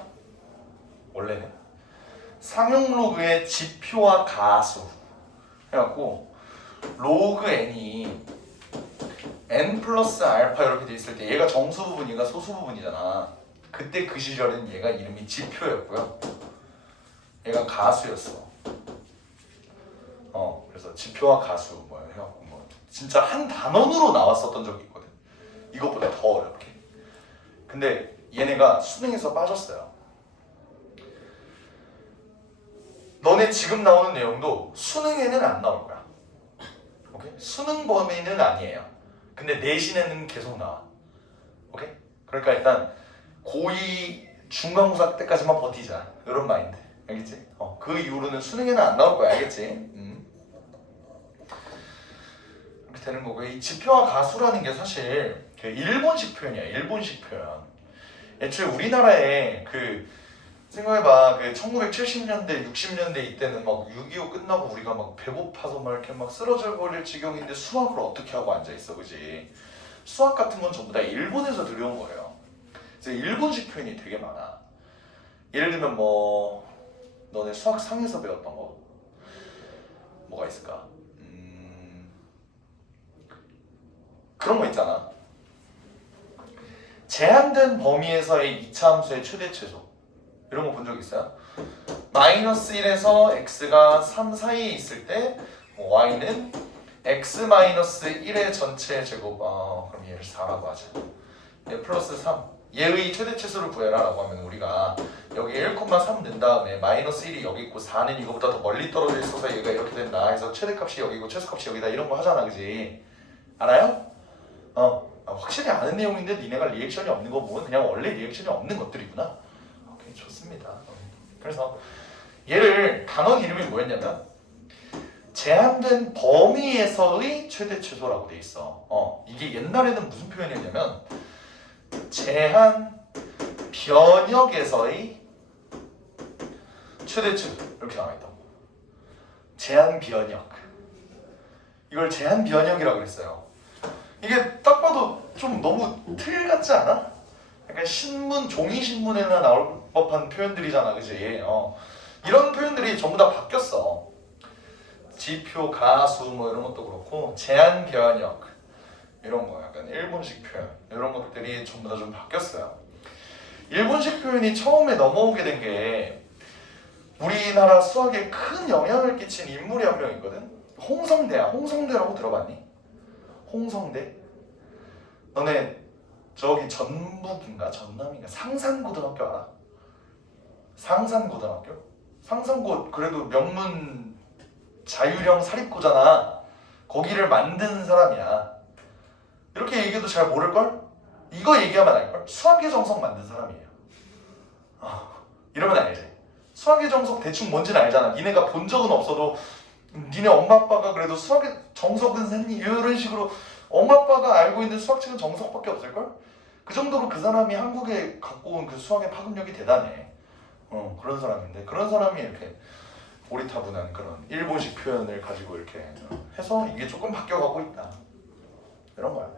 원래는 상용 로그의 지표와 가수 해갖고 로그 n이 n 플러스 알파 이렇게 돼 있을 때 얘가 정수 부분, 얘가 소수 부분이잖아. 그때 그 시절엔 얘가 이름이 지표였고요, 얘가 가수였어. 그래서 지표와 가수 뭐 해갖고 뭐 진짜 한 단원으로 나왔었던 적이 있거든. 이것보다 더 어렵게. 근데 얘네가 수능에서 빠졌어요. 너네 지금 나오는 내용도 수능에는 안 나올 거야. 오케이? 수능 범위는 아니에요. 근데 내신에는 계속 나와. 오케이? 그러니까 일단 고2 중간고사 때까지만 버티자. 이런 마인드. 알겠지? 그 이후로는 수능에는 안 나올 거야. 알겠지? 이렇게 되는 거고, 이 지표와 가수라는 게 사실 그 일본식 표현이야. 일본식 표현. 애초에 우리나라에 그 생각해봐, 그 1970년대, 60년대 이때는 막 6.25 끝나고 우리가 막 배고파서 막 이렇게 막 쓰러져 버릴 지경인데 수학을 어떻게 하고 앉아있어, 그지? 수학 같은 건 전부 다 일본에서 들여온 거예요. 그래서 일본식 표현이 되게 많아. 예를 들면 뭐 너네 수학 상에서 배웠던 거 뭐가 있을까? 그런 거 있잖아. 제한된 범위에서의 이차 함수의 최대 최소, 이런 거 본 적 있어요? 마이너스 1에서 x가 3 사이에 있을 때 y는 x 마이너스 1의 전체 제곱, 그럼 얘를 4라고 하자. 얘 플러스 3, 얘의 최대 최소를 구해라 라고 하면 우리가 여기 1,3 넣은 다음에 마이너스 1이 여기 있고 4는 이거보다 더 멀리 떨어져 있어서 얘가 이렇게 된다 해서 최대값이 여기고 최소값이 여기다, 이런 거 하잖아, 그지? 알아요? 확실히 아는 내용인데 니네가 리액션이 없는 거 보면 그냥 원래 리액션이 없는 것들이구나. 오케이, 좋습니다. 그래서 얘를 단원 이름이 뭐였냐면 제한된 범위에서의 최대 최소라고 돼 있어. 이게 옛날에는 무슨 표현이었냐면 제한 변역에서의 최대 최소, 이렇게 나와 있다고. 제한 변역. 이걸 제한 변역이라고 그랬어요. 이게 딱 봐도 좀 너무 틀 같지 않아? 약간 신문, 종이 신문에나 나올 법한 표현들이잖아, 그지? 이런 표현들이 전부 다 바뀌었어. 지표, 가수 뭐 이런 것도 그렇고 제한 변역 이런 거, 약간 일본식 표현 이런 것들이 전부 다 좀 바뀌었어요. 일본식 표현이 처음에 넘어오게 된 게 우리나라 수학에 큰 영향을 끼친 인물이 한 명 있거든. 홍성대야. 홍성대라고 들어봤니? 홍성대? 너네 저기 전북인가 전남인가 상산고등학교 알아? 상산고등학교? 상상고 그래도 명문 자유형 사립고잖아. 거기를 만든 사람이야. 이렇게 얘기해도 잘 모를걸? 이거 얘기하면 알걸? 수학의 정석 만든 사람이에요. 이러면 알지. 수학의 정석 대충 뭔지는 알잖아. 니네가 본 적은 없어도 니네 엄마 아빠가 그래도 수학의 정석은 샀니? 이런 식으로 엄마 아빠가 알고 있는 수학책은 정석밖에 없을걸? 그 정도로 그 사람이 한국에 갖고 온 그 수학의 파급력이 대단해. 그런 사람인데 그런 사람이 이렇게 오리타분한 그런 일본식 표현을 가지고 이렇게 해서 이게 조금 바뀌어가고 있다. 이런 거야.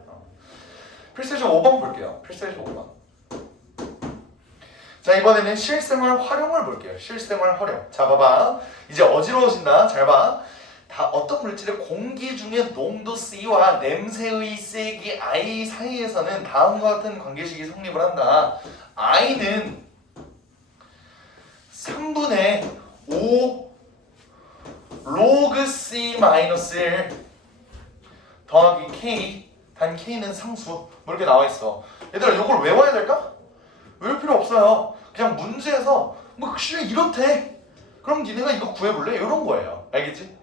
필세지 5번 볼게요. 필세지 5번. 자, 이번에는 실생활 활용을 볼게요. 실생활 활용. 자, 봐봐. 이제 어지러워진다. 잘 봐. 다 어떤 물질의 공기 중의 농도 C와 냄새의 세기 I 사이에서는 다음과 같은 관계식이 성립을 한다. I는 3분의 5 로그 C-1 더하기 K 단 K는 상수 뭐 이렇게 나와 있어. 얘들아 이걸 외워야 될까? 외울 필요 없어요. 그냥 문제에서 뭐 이렇대. 그럼 니네가 이거 구해볼래? 이런 거예요. 알겠지?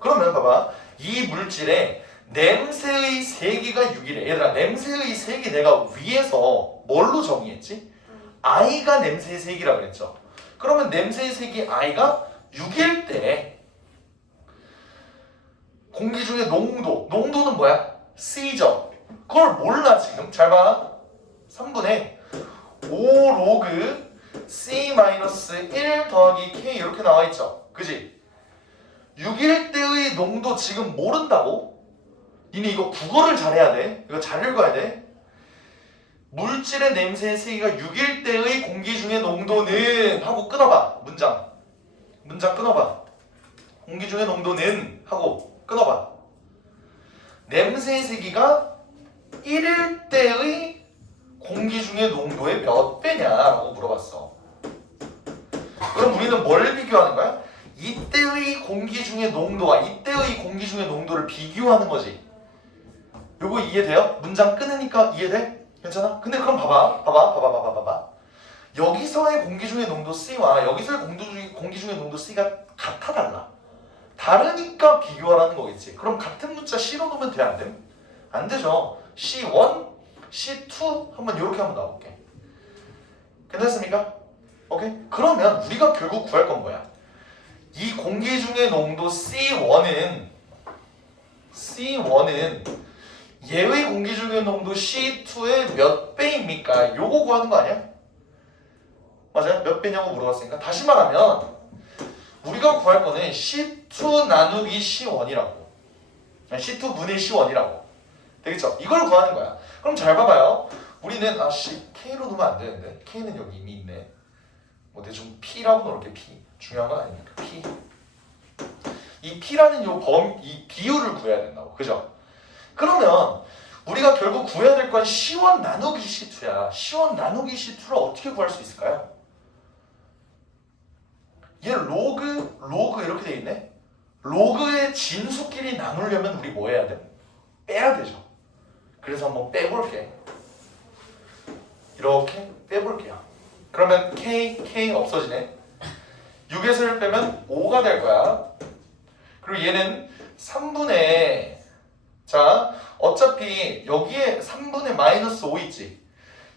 그러면 봐봐. 이 물질의 냄새의 세기가 6이래. 얘들아 냄새의 세기 내가 위에서 뭘로 정의했지? I가 냄새의 세기라 그랬죠. 그러면 냄새의 세기 I가 6일 때 공기 중에 농도는 뭐야? C죠. 그걸 몰라 지금. 잘 봐. 3분의 5 로그 C-1 더하기 K 이렇게 나와 있죠. 그지? 6일 때의 농도 지금 모른다고? 니네 이거 국어를 잘해야 돼. 이거 잘 읽어야 돼. 물질의 냄새의 세기가 6일 때의 공기 중의 농도는 하고 끊어봐. 문장 끊어봐. 공기 중의 농도는 하고 끊어봐. 냄새의 세기가 1일 때의 공기 중의 농도의 몇 배냐라고 물어봤어. 그럼 우리는 뭘 비교하는 거야? 이때의 공기 중의 농도와 이때의 공기 중의 농도를 비교하는 거지. 요거 이해돼요? 문장 끊으니까 이해돼? 괜찮아? 근데 그럼 봐봐. 여기서의 공기 중의 농도 C와 여기서의 공기 중의 농도 C가 같아 달라. 다르니까 비교하라는 거겠지. 그럼 같은 문자 C로 놓으면 돼? 안 돼? 안 되죠. C1, C2 한번 이렇게 한번 나올게. 괜찮습니까? 오케이? 그러면 우리가 결국 구할 건 뭐야? 이 공기 중의 농도 C1은 얘의 공기 중의 농도 C2의 몇 배입니까? 요거 구하는 거 아니야? 맞아요? 몇 배냐고 물어봤으니까 다시 말하면 우리가 구할 거는 C2 나누기 C1이라고. C2분의 C1이라고. 되겠죠? 이걸 구하는 거야. 그럼 잘 봐봐요. 우리는 K로 놓으면 안 되는데 K는 여기 이미 있네. 뭐 대충 P라고 놓을게. P. 중요한 건 아니니까 P. 이 P라는 이 비율을 구해야 된다고. 그죠? 그러면 우리가 결국 구해야 될 건 C1 나누기 C2야. C1 나누기 C2를 어떻게 구할 수 있을까요? 얘 로그 이렇게 돼 있네. 로그의 진수끼리 나누려면 우리 뭐 해야 돼? 빼야 되죠. 그래서 한번 빼볼게. 이렇게 빼볼게요. 그러면 K 없어지네. 6에서 1 빼면 5가 될 거야. 그리고 얘는 3분의 자 어차피 여기에 3분의 마이너스 5 있지.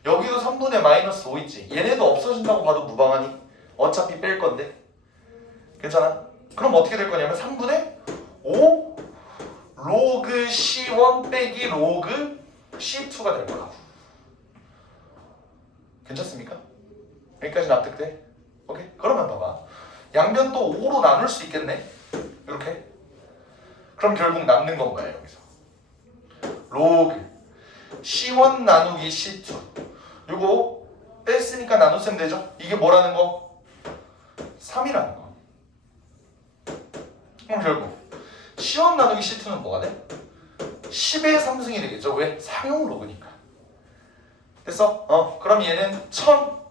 여기도 3분의 마이너스 5 있지. 얘네도 없어진다고 봐도 무방하니? 어차피 뺄 건데. 괜찮아? 그럼 어떻게 될 거냐면 3분의 5 로그 C1 빼기 로그 C2가 될 거라고. 괜찮습니까? 여기까지 납득돼? 오케이? 그러면 봐봐. 양변 또 5로 나눌 수 있겠네? 이렇게. 그럼 결국 남는 건 뭐야 여기서? 로그 C1 나누기 C2. 요거 뺐으니까 나누면 되죠? 이게 뭐라는 거? 3이라는 거. 그럼 결국 C1 나누기 C2는 뭐가 돼? 10의 3승이 되겠죠? 왜? 상용 로그니까. 됐어? 그럼 얘는 1000.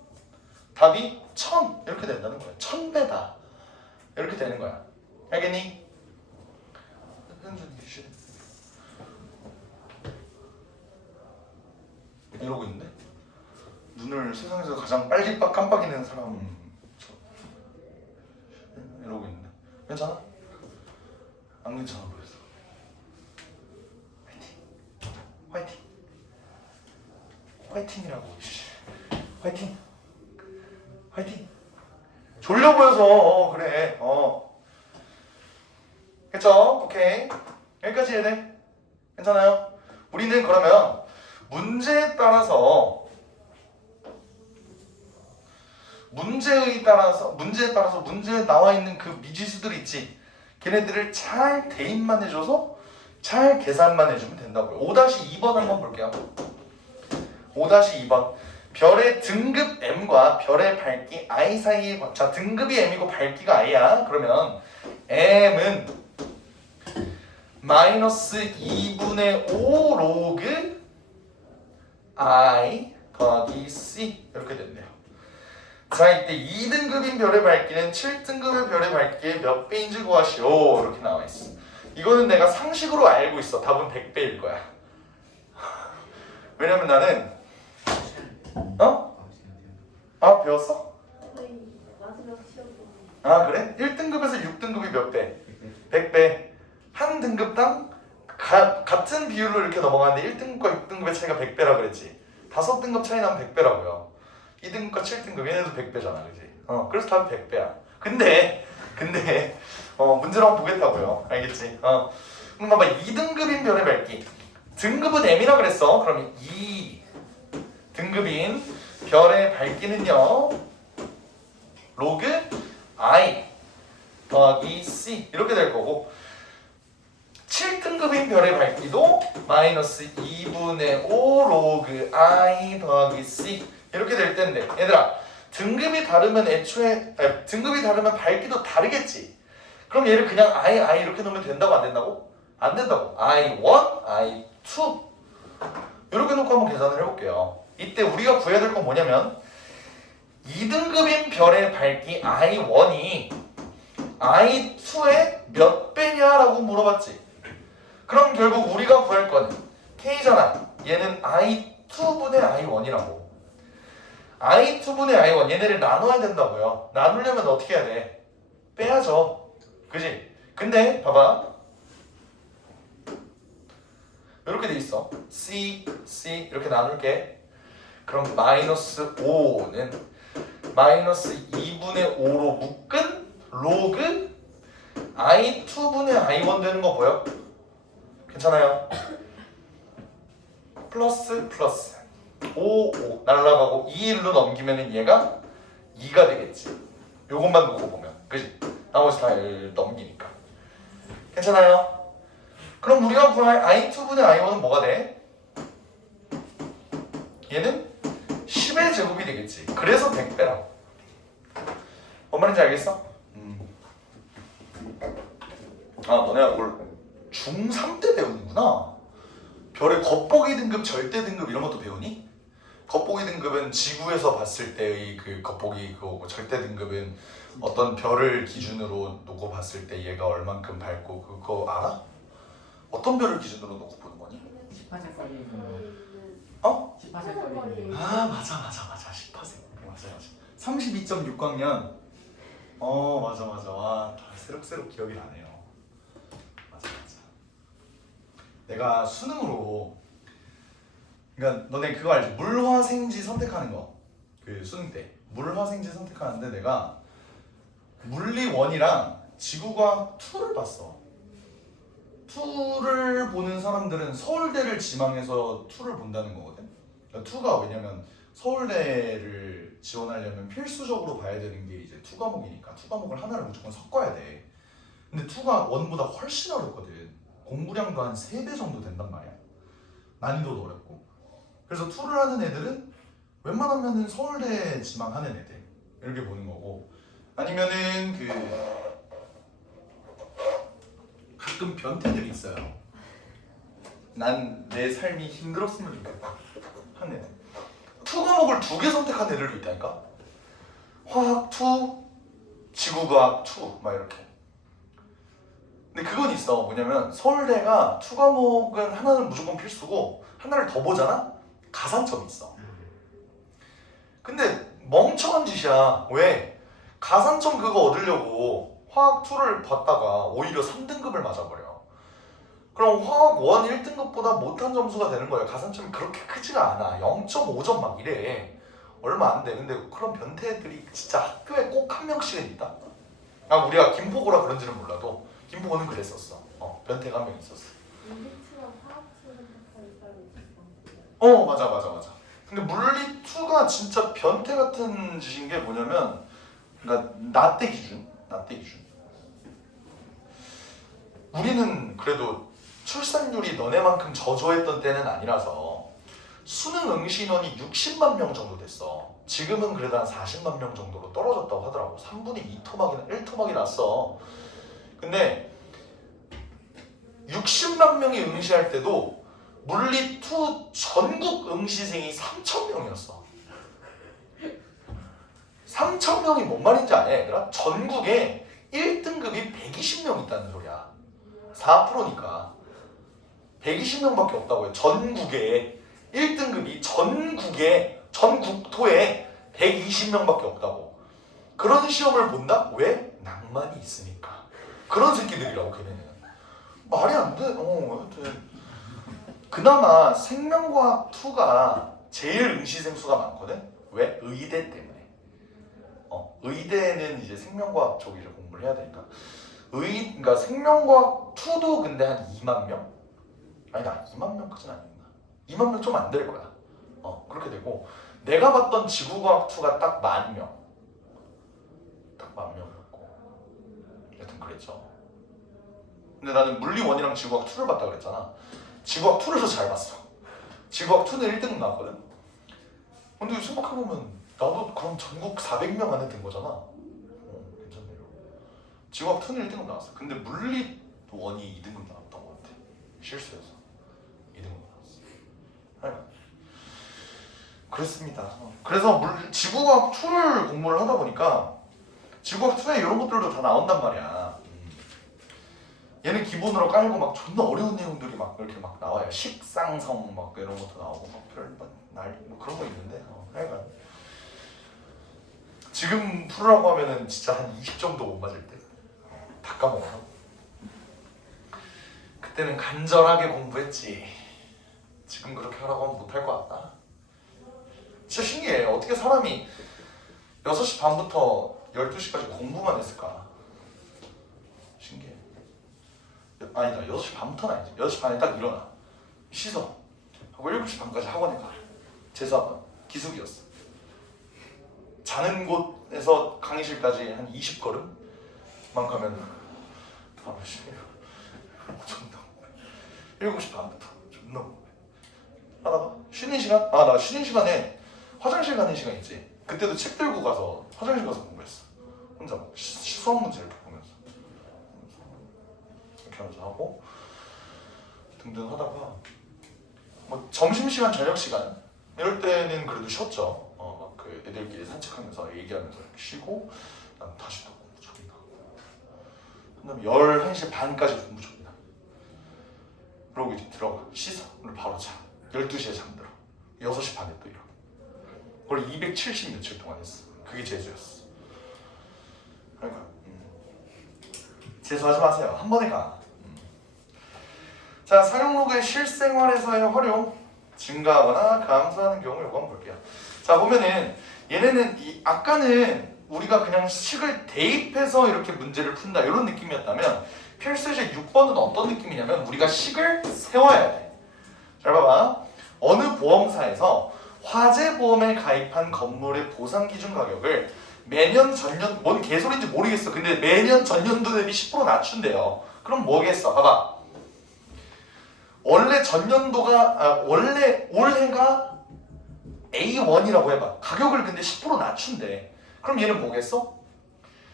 답이 1000 이렇게 된다는 거야. 1000배다. 이렇게 되는 거야. 알겠니? 이러고 있는데? 눈을 세상에서 가장 빨리 깜빡이는 사람 괜찮아? 안 괜찮아 보였어. 화이팅. 화이팅. 화이팅이라고. 화이팅. 화이팅. 졸려 보여서 그래. 그쵸? 오케이. 여기까지 해야 돼. 괜찮아요? 우리는 그러면 문제에 따라서 문제에 따라서 문제에 나와 있는 그 미지수들 있지. 걔네들을 잘 대입만 해줘서 잘 계산만 해주면 된다고요. 5-2번 한번 볼게요. 5-2번. 별의 등급 m과 별의 밝기 i 사이의 관. 자, 등급이 m이고 밝기가 i야. 그러면 m은 마이너스 2분의 5 로그 i 더하기 c 이렇게 된대요. 자, 이때 2등급인 별의 밝기는 7등급의 별의 밝기의 몇 배인지 구하시오. 이렇게 나와 있어. 이거는 내가 상식으로 알고 있어. 답은 100배일 거야. 왜냐면 나는 배웠어? 저희 마지막 시험 그래? 1등급에서 6등급이 몇 배? 100배. 한 등급당 같은 비율로 이렇게 넘어가는데 1등급과 6등급의 차이가 100배라 그랬지. 5등급 차이 나면 100배라고요. 2등급과 7등급 얘네도 100배잖아, 그지? 그래서 답이 100배야. 근데 문제를 한번 보겠다고요. 알겠지? 그럼 봐봐. 2등급인 별의 밝기. 등급은 m이라 그랬어. 그럼 2등급인 별의 밝기는요. 로그 i 더하기 c 이렇게 될 거고 7등급인 별의 밝기도 마이너스 2분의 5 로그 i 더하기 c 이렇게 될 텐데 얘들아 등급이 다르면 등급이 다르면 밝기도 다르겠지. 그럼 얘를 그냥 i 이렇게 놓으면 된다고 안 된다고? 안 된다고. i1, i2 이렇게 놓고 한번 계산을 해볼게요. 이때 우리가 구해야 될 건 뭐냐면 2등급인 별의 밝기 i1이 i2의 몇 배냐라고 물어봤지. 그럼 결국 우리가 구할 거는 k잖아. 얘는 i2분의 i1이라고. i2분의 i1 얘네를 나눠야 된다고요. 나누려면 어떻게 해야 돼? 빼야죠. 그지? 근데 봐봐. 이렇게 돼 있어. c 이렇게 나눌게. 그럼 마이너스 5는 마이너스 2분의 5로 묶은 로그 i2분의 i1 되는 거 보여? 괜찮아요? 플러스 5 날라가고 2일로 넘기면 얘가 2가 되겠지. 요것만 놓고 보면 그지? 나머지 다 넘기니까 괜찮아요? 그럼 우리가 구할 i2분의 i1은 뭐가 돼? 얘는 10의 제곱이 되겠지. 그래서 100배라고. 뭔 말인지 알겠어? 너네가 그걸 중3 때 배우는구나. 별의 겉보기 등급, 절대 등급 이런 것도 배우니? 겉보기 등급은 지구에서 봤을 때의 그 겉보기 그거고 절대 등급은 어떤 별을 기준으로 놓고 봤을 때 얘가 얼만큼 밝고 그거 알아? 어떤 별을 기준으로 놓고 보는 거니? 18색깔이 어? 18색깔이 맞아 10%. 맞아 32.6광년. 맞아 와, 다 새록새록 기억이 나네요. 맞아 내가 수능으로 그러니까 너네 그거 알지? 물화생지 선택하는 거. 그 수능 때 물화생지 선택하는데 내가 물리 1이랑 지구과학 2를 봤어. 2를 보는 사람들은 서울대를 지망해서 2를 본다는 거거든. 그러니까 2가 왜냐면 서울대를 지원하려면 필수적으로 봐야 되는 게 이제 2 과목이니까 2 과목을 하나를 무조건 섞어야 돼. 근데 2가 1보다 훨씬 어렵거든. 공부량도 한 3배 정도 된단 말이야. 난이도도 어렵고. 그래서 2를 하는 애들은 웬만하면은 서울대 지망하는 애들 이렇게 보는 거고, 아니면은 가끔 변태들이 있어요. 난 내 삶이 힘들었으면 좋겠다 하는 애들. 2 과목을 2개 선택한 애들도 있다니까. 화학 2, 지구과학 2 막 이렇게. 근데 그건 있어. 뭐냐면 서울대가 2 과목은 하나는 무조건 필수고 하나를 더 보잖아? 가산점이 있어. 근데 멍청한 짓이야. 왜? 가산점 그거 얻으려고 화학 2를 받다가 오히려 3등급을 맞아버려. 그럼 화학 1 1등급보다 못한 점수가 되는 거야. 가산점이 그렇게 크지가 않아. 0.5점 막 이래. 얼마 안 돼. 근데 그런 변태들이 진짜 학교에 꼭 한 명씩은 있다. 우리가 김포고라 그런지는 몰라도 김포고는 그랬었어. 변태가 한 명 있었어. 물리치랑 화학치랑 있어요. 맞아. 근데 물리 2가 진짜 변태 같은 짓인 게 뭐냐면, 그러니까 나 때 기준. 우리는 그래도 출산율이 너네만큼 저조했던 때는 아니라서 수능 응시 인원이 60만 명 정도 됐어. 지금은 그래도 한 40만 명 정도로 떨어졌다고 하더라고. 3분의 2토막이나 1토막이 났어. 근데 60만 명이 응시할 때도 물리 2 전국 응시생이 3,000명이었어. 3,000명이 뭔 말인지 아냐 얘들아? 전국에 1등급이 120명 있다는 소리야. 4%니까 120명밖에 없다고 해. 전국에 1등급이 전국토에 120명밖에 없다고. 그런 시험을 본다? 왜? 낭만이 있으니까. 그런 새끼들이라고 걔네는. 말이 안 돼. 여튼 그나마 생명과학 2가 제일 응시생 수가 많거든. 왜? 의대 때문에. 의대는 이제 생명과학 쪽 이제 공부를 해야 되니까. 그러니까 생명과학 2도 근데 한 2만 명? 아니다, 2만 명까지는 아닙니다. 2만 명 좀 안 될 거야. 그렇게 되고, 내가 봤던 지구과학 2가 딱 10,000명. 딱 10,000명이었고. 여튼 그랬죠. 근데 나는 물리 1이랑 지구과학 2를 봤다 그랬잖아. 지구과학 2를 더 잘 봤어. 지구과학 2는 1등급 나왔거든? 근데 생각해보면 나도 그럼 전국 400명 안에 든 거잖아. 괜찮네요. 지구과학 2는 1등급 나왔어. 근데 물리 1이 2등급 나왔던 것 같아. 실수해서 2등급 나왔어. 그렇습니다. 그래서 지구과학 2를 공부를 하다 보니까 지구과학 2에 이런 것들도 다 나온단 말이야. 얘는 기본으로 깔고 막 존나 어려운 내용들이 막 이렇게 막 나와요. 식상성 막 이런 것도 나오고 막 뭐 그런 거 있는데 하여간 지금 풀으라고 하면은 진짜 한 20점도 못 맞을 때. 다 까먹어. 그때는 간절하게 공부했지. 지금 그렇게 하라고 하면 못할 것 같다. 진짜 신기해. 어떻게 사람이 6시 반부터 12시까지 공부만 했을까? 신기해. 아니다, 6시 반부터는 아니지. 6시 반에 딱 일어나. 씻어. 하고 7시 반까지 학원에 가. 재수학원. 기숙이었어. 자는 곳에서 강의실까지 한 20걸음만 가면 바로 존나 7시 반부터 존나 하다가 쉬는 시간? 나 쉬는 시간에 화장실 가는 시간 있지. 그때도 책 들고 가서 화장실 가서 공부했어. 혼자 막 수학 문제를 보면서 이렇게 하면서 하고 등등 하다가 뭐 점심시간 저녁시간 이럴 때는 그래도 쉬었죠. 그 애들끼리 산책하면서 얘기하면서 이렇게 쉬고 난 다시 또 공부 존나 하고 그다음에 11시 반까지 공부 존나 그러고 이제 들어가 씻어 오늘 바로 자 12시에 잠들어 6시 반에 또 일어나 그걸 270 며칠 동안 했어. 그게 재수였어. 그러니까 재수하지 마세요. 한 번에 가. 자, 사용로그의 실생활에서의 활용 증가하거나 감소하는 경우 요거 한번 볼게요. 자, 보면은 얘네는 아까는 우리가 그냥 식을 대입해서 이렇게 문제를 푼다 이런 느낌이었다면 필수제 6번은 어떤 느낌이냐면 우리가 식을 세워야 돼. 잘 봐봐. 어느 보험사에서 화재보험에 가입한 건물의 보상기준 가격을 매년 전년 뭔 개소리인지 모르겠어. 근데 매년 전년도 대비 10% 낮춘대요. 그럼 뭐겠어? 봐봐. 원래 전년도가 원래 올해가 A1이라고 해봐. 가격을 근데 10% 낮춘대. 그럼 얘는 뭐겠어?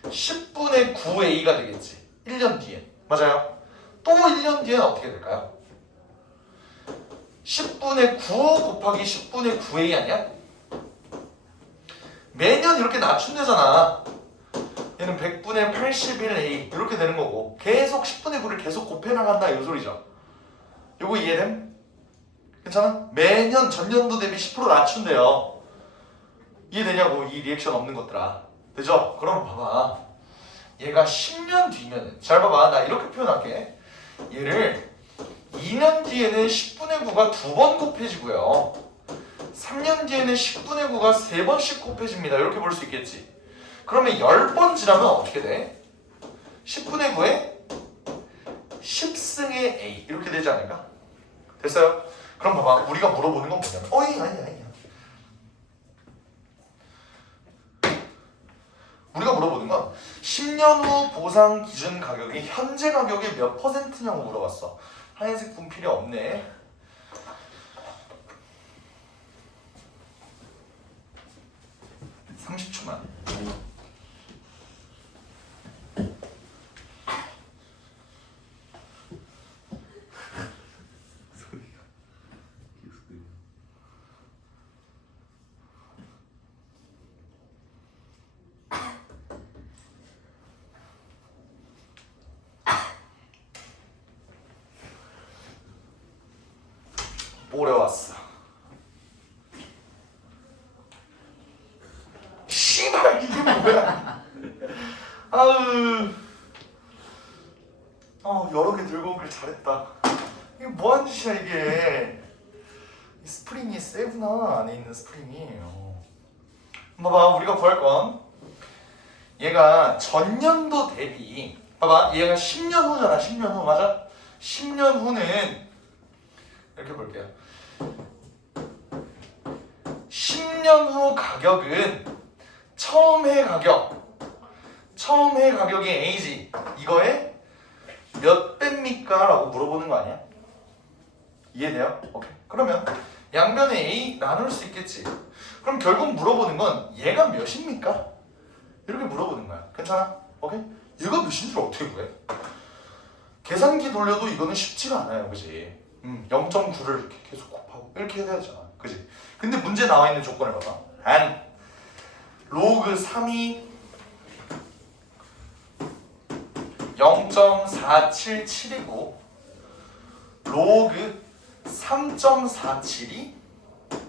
10분의 9A가 되겠지. 1년 뒤에. 맞아요? 또 1년 뒤에는 어떻게 될까요? 10분의 9 곱하기 10분의 9A 아니야? 매년 이렇게 낮춘대잖아. 얘는 100분의 81A 이렇게 되는 거고 계속 10분의 9를 계속 곱해나간다 이 소리죠. 요거 이해됨? 괜찮아? 매년 전년도 대비 10% 낮춘대요. 이해되냐고 이 리액션 없는 것들아. 되죠? 그럼 봐봐. 얘가 10년 뒤면 잘 봐봐. 나 이렇게 표현할게. 얘를 2년 뒤에는 10분의 9가 2번 곱해지고요. 3년 뒤에는 10분의 9가 3번씩 곱해집니다. 이렇게 볼 수 있겠지. 그러면 10번 지나면 어떻게 돼? 10분의 9에 10승의 A 이렇게 되지 않을까? 됐어요? 그럼 봐봐. 우리가 물어보는 건 뭐냐면 아니야. 우리가 물어보는 건 10년 후 보상 기준 가격이 현재 가격의 몇 퍼센트냐고 물어봤어. 하얀색 분필이 없네. (30초만) 소리가 계속 들려. 오래 왔어. 씨발 이게 뭐야? 아으. 여러 개 들고 오길 잘했다. 이게 뭐하는 짓이야 이게? 이 스프링이 세구나. 안에 있는 스프링이. 봐봐, 우리가 구할 건 얘가 전년도 대비. 봐봐, 얘가 10년 후잖아. 10년 후 맞아? 10년 후는 이렇게 볼게요. 10년 후 가격은 처음 해 가격이 A지. 이거에 몇 배입니까? 라고 물어보는 거 아니야? 이해돼요? 오케이. 그러면 양변에 A 나눌 수 있겠지. 그럼 결국 물어보는 건 얘가 몇입니까? 이렇게 물어보는 거야. 괜찮아? 오케이? 얘가 몇인 줄 어떻게 구해? 계산기 돌려도 이거는 쉽지가 않아요. 그지? 0.9를 이렇게 계속 곱하고 이렇게 해야 되잖아. 그지? 근데 문제 나와 있는 조건을 봐봐. 안 로그 3이 0.477이고 로그 3.47이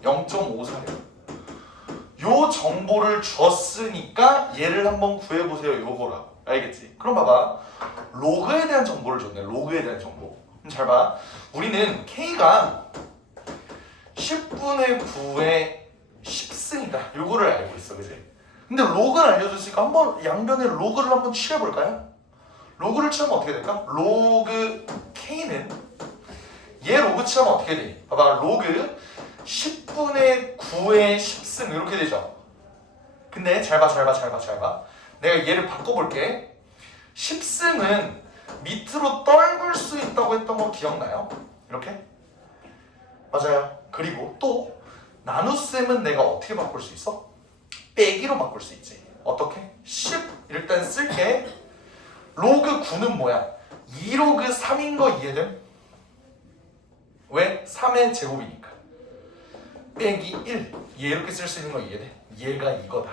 0.54래요. 요 정보를 줬으니까 얘를 한번 구해보세요. 요거라고. 알겠지? 그럼 봐봐. 로그에 대한 정보를 줬네. 로그에 대한 정보. 그럼 잘 봐. 우리는 K가 10분의 9의 10승이다. 요거를 알고 있어. 그지? 근데 로그를 알려줬으니까 한번 양변에 로그를 한번 칠해볼까요? 로그를 칠하면 어떻게 될까? 로그 K는 얘 로그 칠하면 어떻게 돼? 봐봐. 로그 10분의 9의 10승 이렇게 되죠. 근데 잘 봐. 내가 얘를 바꿔볼게. 10승은 밑으로 떨굴 수 있다고 했던 거 기억나요? 이렇게? 맞아요. 그리고 또 나눗셈은 내가 어떻게 바꿀 수 있어? 빼기로 바꿀 수 있지. 어떻게? 10 일단 쓸게. 로그 9는 뭐야? 2로그 3인 거 이해됨? 왜? 3의 제곱이니까. 빼기 1. 얘 이렇게 쓸 수 있는 거 이해돼? 얘가 이거다.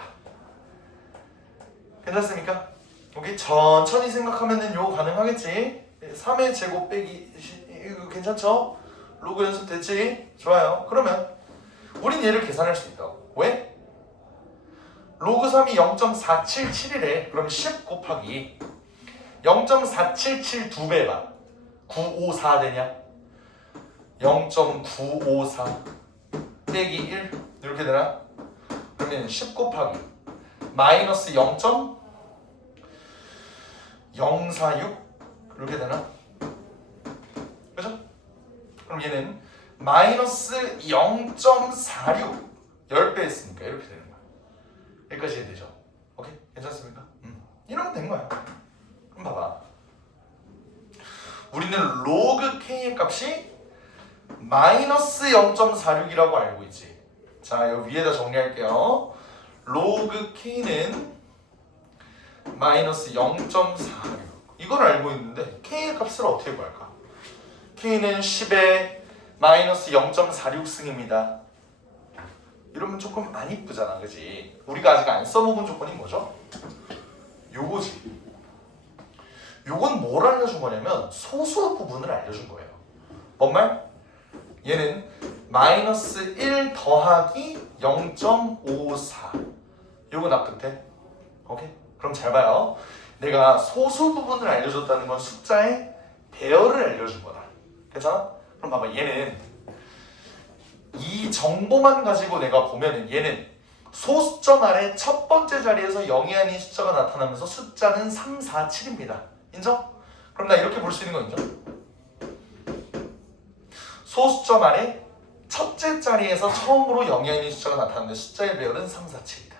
괜찮습니까? 오케이. 천천히 생각하면은 요거 가능하겠지? 3의 제곱 빼기 이거 괜찮죠? 로그 연습 됐지? 좋아요. 그러면 우린 얘를 계산할 수 있다고. 왜? 로그 3이 0.477이래. 그럼 10 곱하기 0.477 2배 해봐. 954 되냐? 0.954 빼기 1 이렇게 되나? 그러면 10 곱하기 마이너스 0.046 이렇게 되나? 그죠? 그럼 얘는 마이너스 0.46 10배 했으니까 이렇게 되는 거야. 여기까지 해야 되죠? 오케이? 괜찮습니까? 이러면 된 거야. 그럼 봐봐. 우리는 로그 K의 값이 마이너스 0.46이라고 알고 있지. 자, 여기 위에다 정리할게요. 로그 K는 마이너스 0.46 이걸 알고 있는데 K의 값을 어떻게 구할까? K는 10에 마이너스 0.46승입니다. 이러면 조금 안 이쁘잖아. 그지? 우리가 아직 안 써먹은 조건이 뭐죠? 요거지. 요건 뭘 알려준 거냐면 소수 부분을 알려준 거예요. 뭔 말? 얘는 마이너스 1 더하기 0.54 요거 납득돼? 오케이? 그럼 잘 봐요. 내가 소수 부분을 알려줬다는 건 숫자의 배열을 알려준 거다. 괜찮아? 그럼 봐봐, 얘는 이 정보만 가지고 내가 보면은 얘는 소수점 아래 첫 번째 자리에서 0이 아닌 숫자가 나타나면서 숫자는 3, 4, 7입니다. 인정? 그럼 나 이렇게 볼 수 있는 거 인정? 소수점 아래 첫째 자리에서 처음으로 0이 아닌 숫자가 나타나는데 숫자의 배열은 3, 4, 7이다.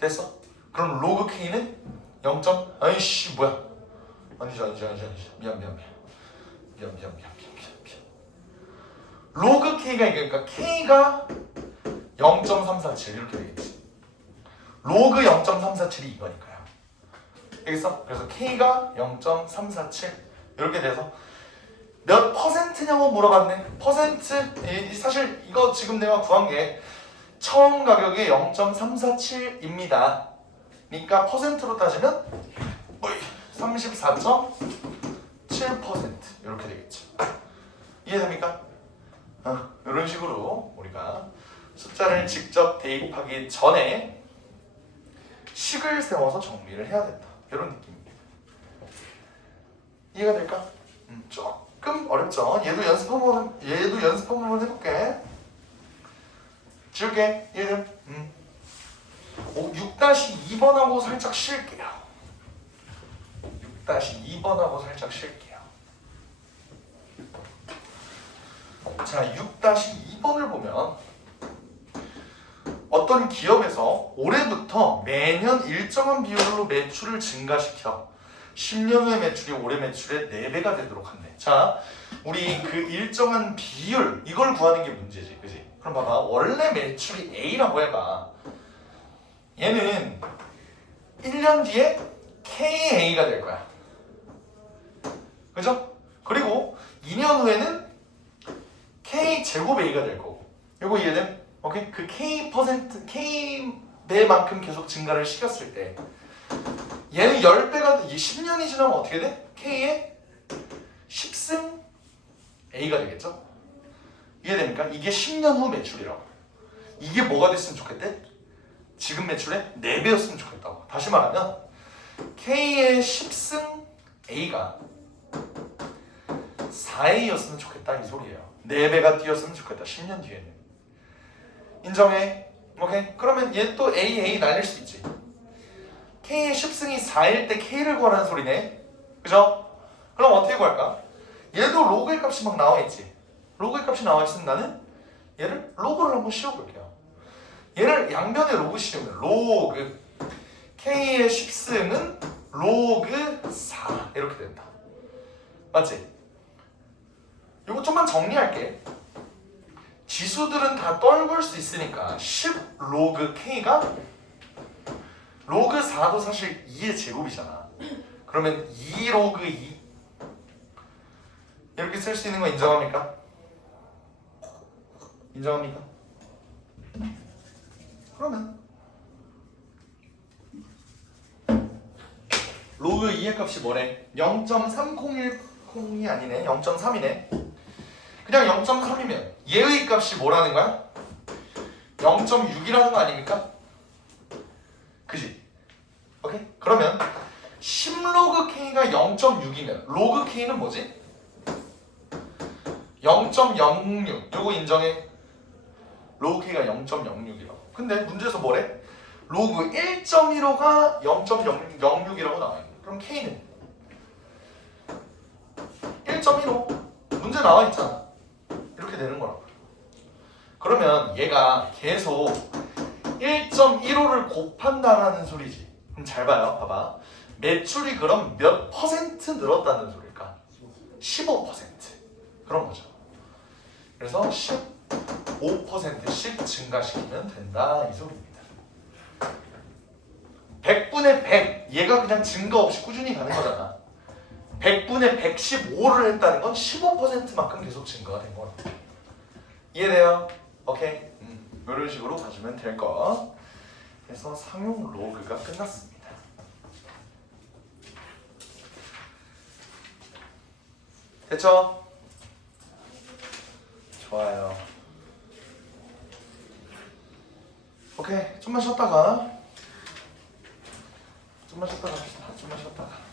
됐어? 그럼 로그 K는 0. 아이씨 뭐야? 아니지. 미안. 로그 K가 이거니까 K가 0.347 이렇게 되겠지. 로그 0.347이 이거니까요. 알겠어? 그래서 K가 0.347 이렇게 돼서 몇 퍼센트냐고 물어봤네. 퍼센트 사실 이거 지금 내가 구한 게 처음 가격이 0.347입니다. 그러니까 퍼센트로 따지면 34.7% 이렇게 되겠죠. 이해됩니까? 이런 식으로 우리가 숫자를 직접 대입하기 전에 식을 세워서 정리를 해야 된다. 이런 느낌입니다. 이해가 될까? 조금 어렵죠? 얘도 연습 한번 해볼게. 지울게. 얘들 6-2번하고 살짝 쉴게요. 6-2번하고 살짝 쉴게요. 자, 6-2번을 보면 어떤 기업에서 올해부터 매년 일정한 비율로 매출을 증가시켜 10년 후의 매출이 올해 매출의 4배가 되도록 한대. 자, 우리 그 일정한 비율 이걸 구하는 게 문제지, 그지? 그럼 봐봐, 원래 매출이 A라고 해봐. 얘는 1년 뒤에 KA가 될 거야. 그죠? 그리고 2년 후에는 K제곱 A가 될 거고. 이거 이해됨? 오케이? 그 K배만큼 계속 증가를 시켰을 때 얘는 10배가 10년이 지나면 어떻게 돼? K의 10승 A가 되겠죠? 이해됩니까? 이게 10년 후 매출이라고. 이게 뭐가 됐으면 좋겠대? 지금 매출의 4배였으면 좋겠다고. 다시 말하면 K의 10승 A가 4A였으면 좋겠다 이 소리예요. 4배가 뛰었으면 좋겠다 10년 뒤에는. 인정해? 오케이? 그러면 얘 또 A 날릴 수 있지. K의 10승이 4일 때 K를 구하라는 소리네. 그죠? 그럼 어떻게 구할까? 얘도 로그의 값이 막 나와있지. 로그의 값이 나와있으면 나는 얘를 로그를 한번 씌워볼게요. 얘를 양변에 로그 씌우면 로그 K의 10승은 로그 4 이렇게 된다. 맞지? 이거 좀만 정리할게. 지수들은 다 떨굴 수 있으니까 10 로그 K가 로그 4도 사실 2의 제곱이잖아. 그러면 2 로그 2 이렇게 쓸 수 있는 거 인정합니까? 인정합니까? 그러면 로그 2의 값이 뭐래? 0.301이 아니네. 0.3이네. 그냥 0.3이면 얘의 값이 뭐라는 거야? 0.6이라는 거 아닙니까? 그지? 오케이? 그러면 10로그 K가 0.6이면 로그 K는 뭐지? 0.06. 요거 인정해. 로그 K가 0.06이라고. 근데 문제에서 뭐래? 로그 1.15가 0.06이라고 나와있네. 그럼 K는 1.15. 문제 나와있잖아. 이렇게 되는 거라고. 그러면 얘가 계속 1.15를 곱한다라는 소리지. 그럼 잘 봐요. 봐봐. 매출이 그럼 몇 퍼센트 늘었다는 소리일까? 15%. 그런 거죠. 그래서 15%씩 증가시키면 된다 이 소리입니다. 100분의 100 얘가 그냥 증가 없이 꾸준히 가는 거잖아. 100분의 115를 했다는 건 15%만큼 계속 증가가 된 거라. 이해돼요? 오케이? 이런 식으로 가주면 될 거. 그래서 상용 로그가 끝났습니다. 됐죠? 좋아요. 오케이, 좀만 쉬었다가 갑시다. 좀만 쉬었다가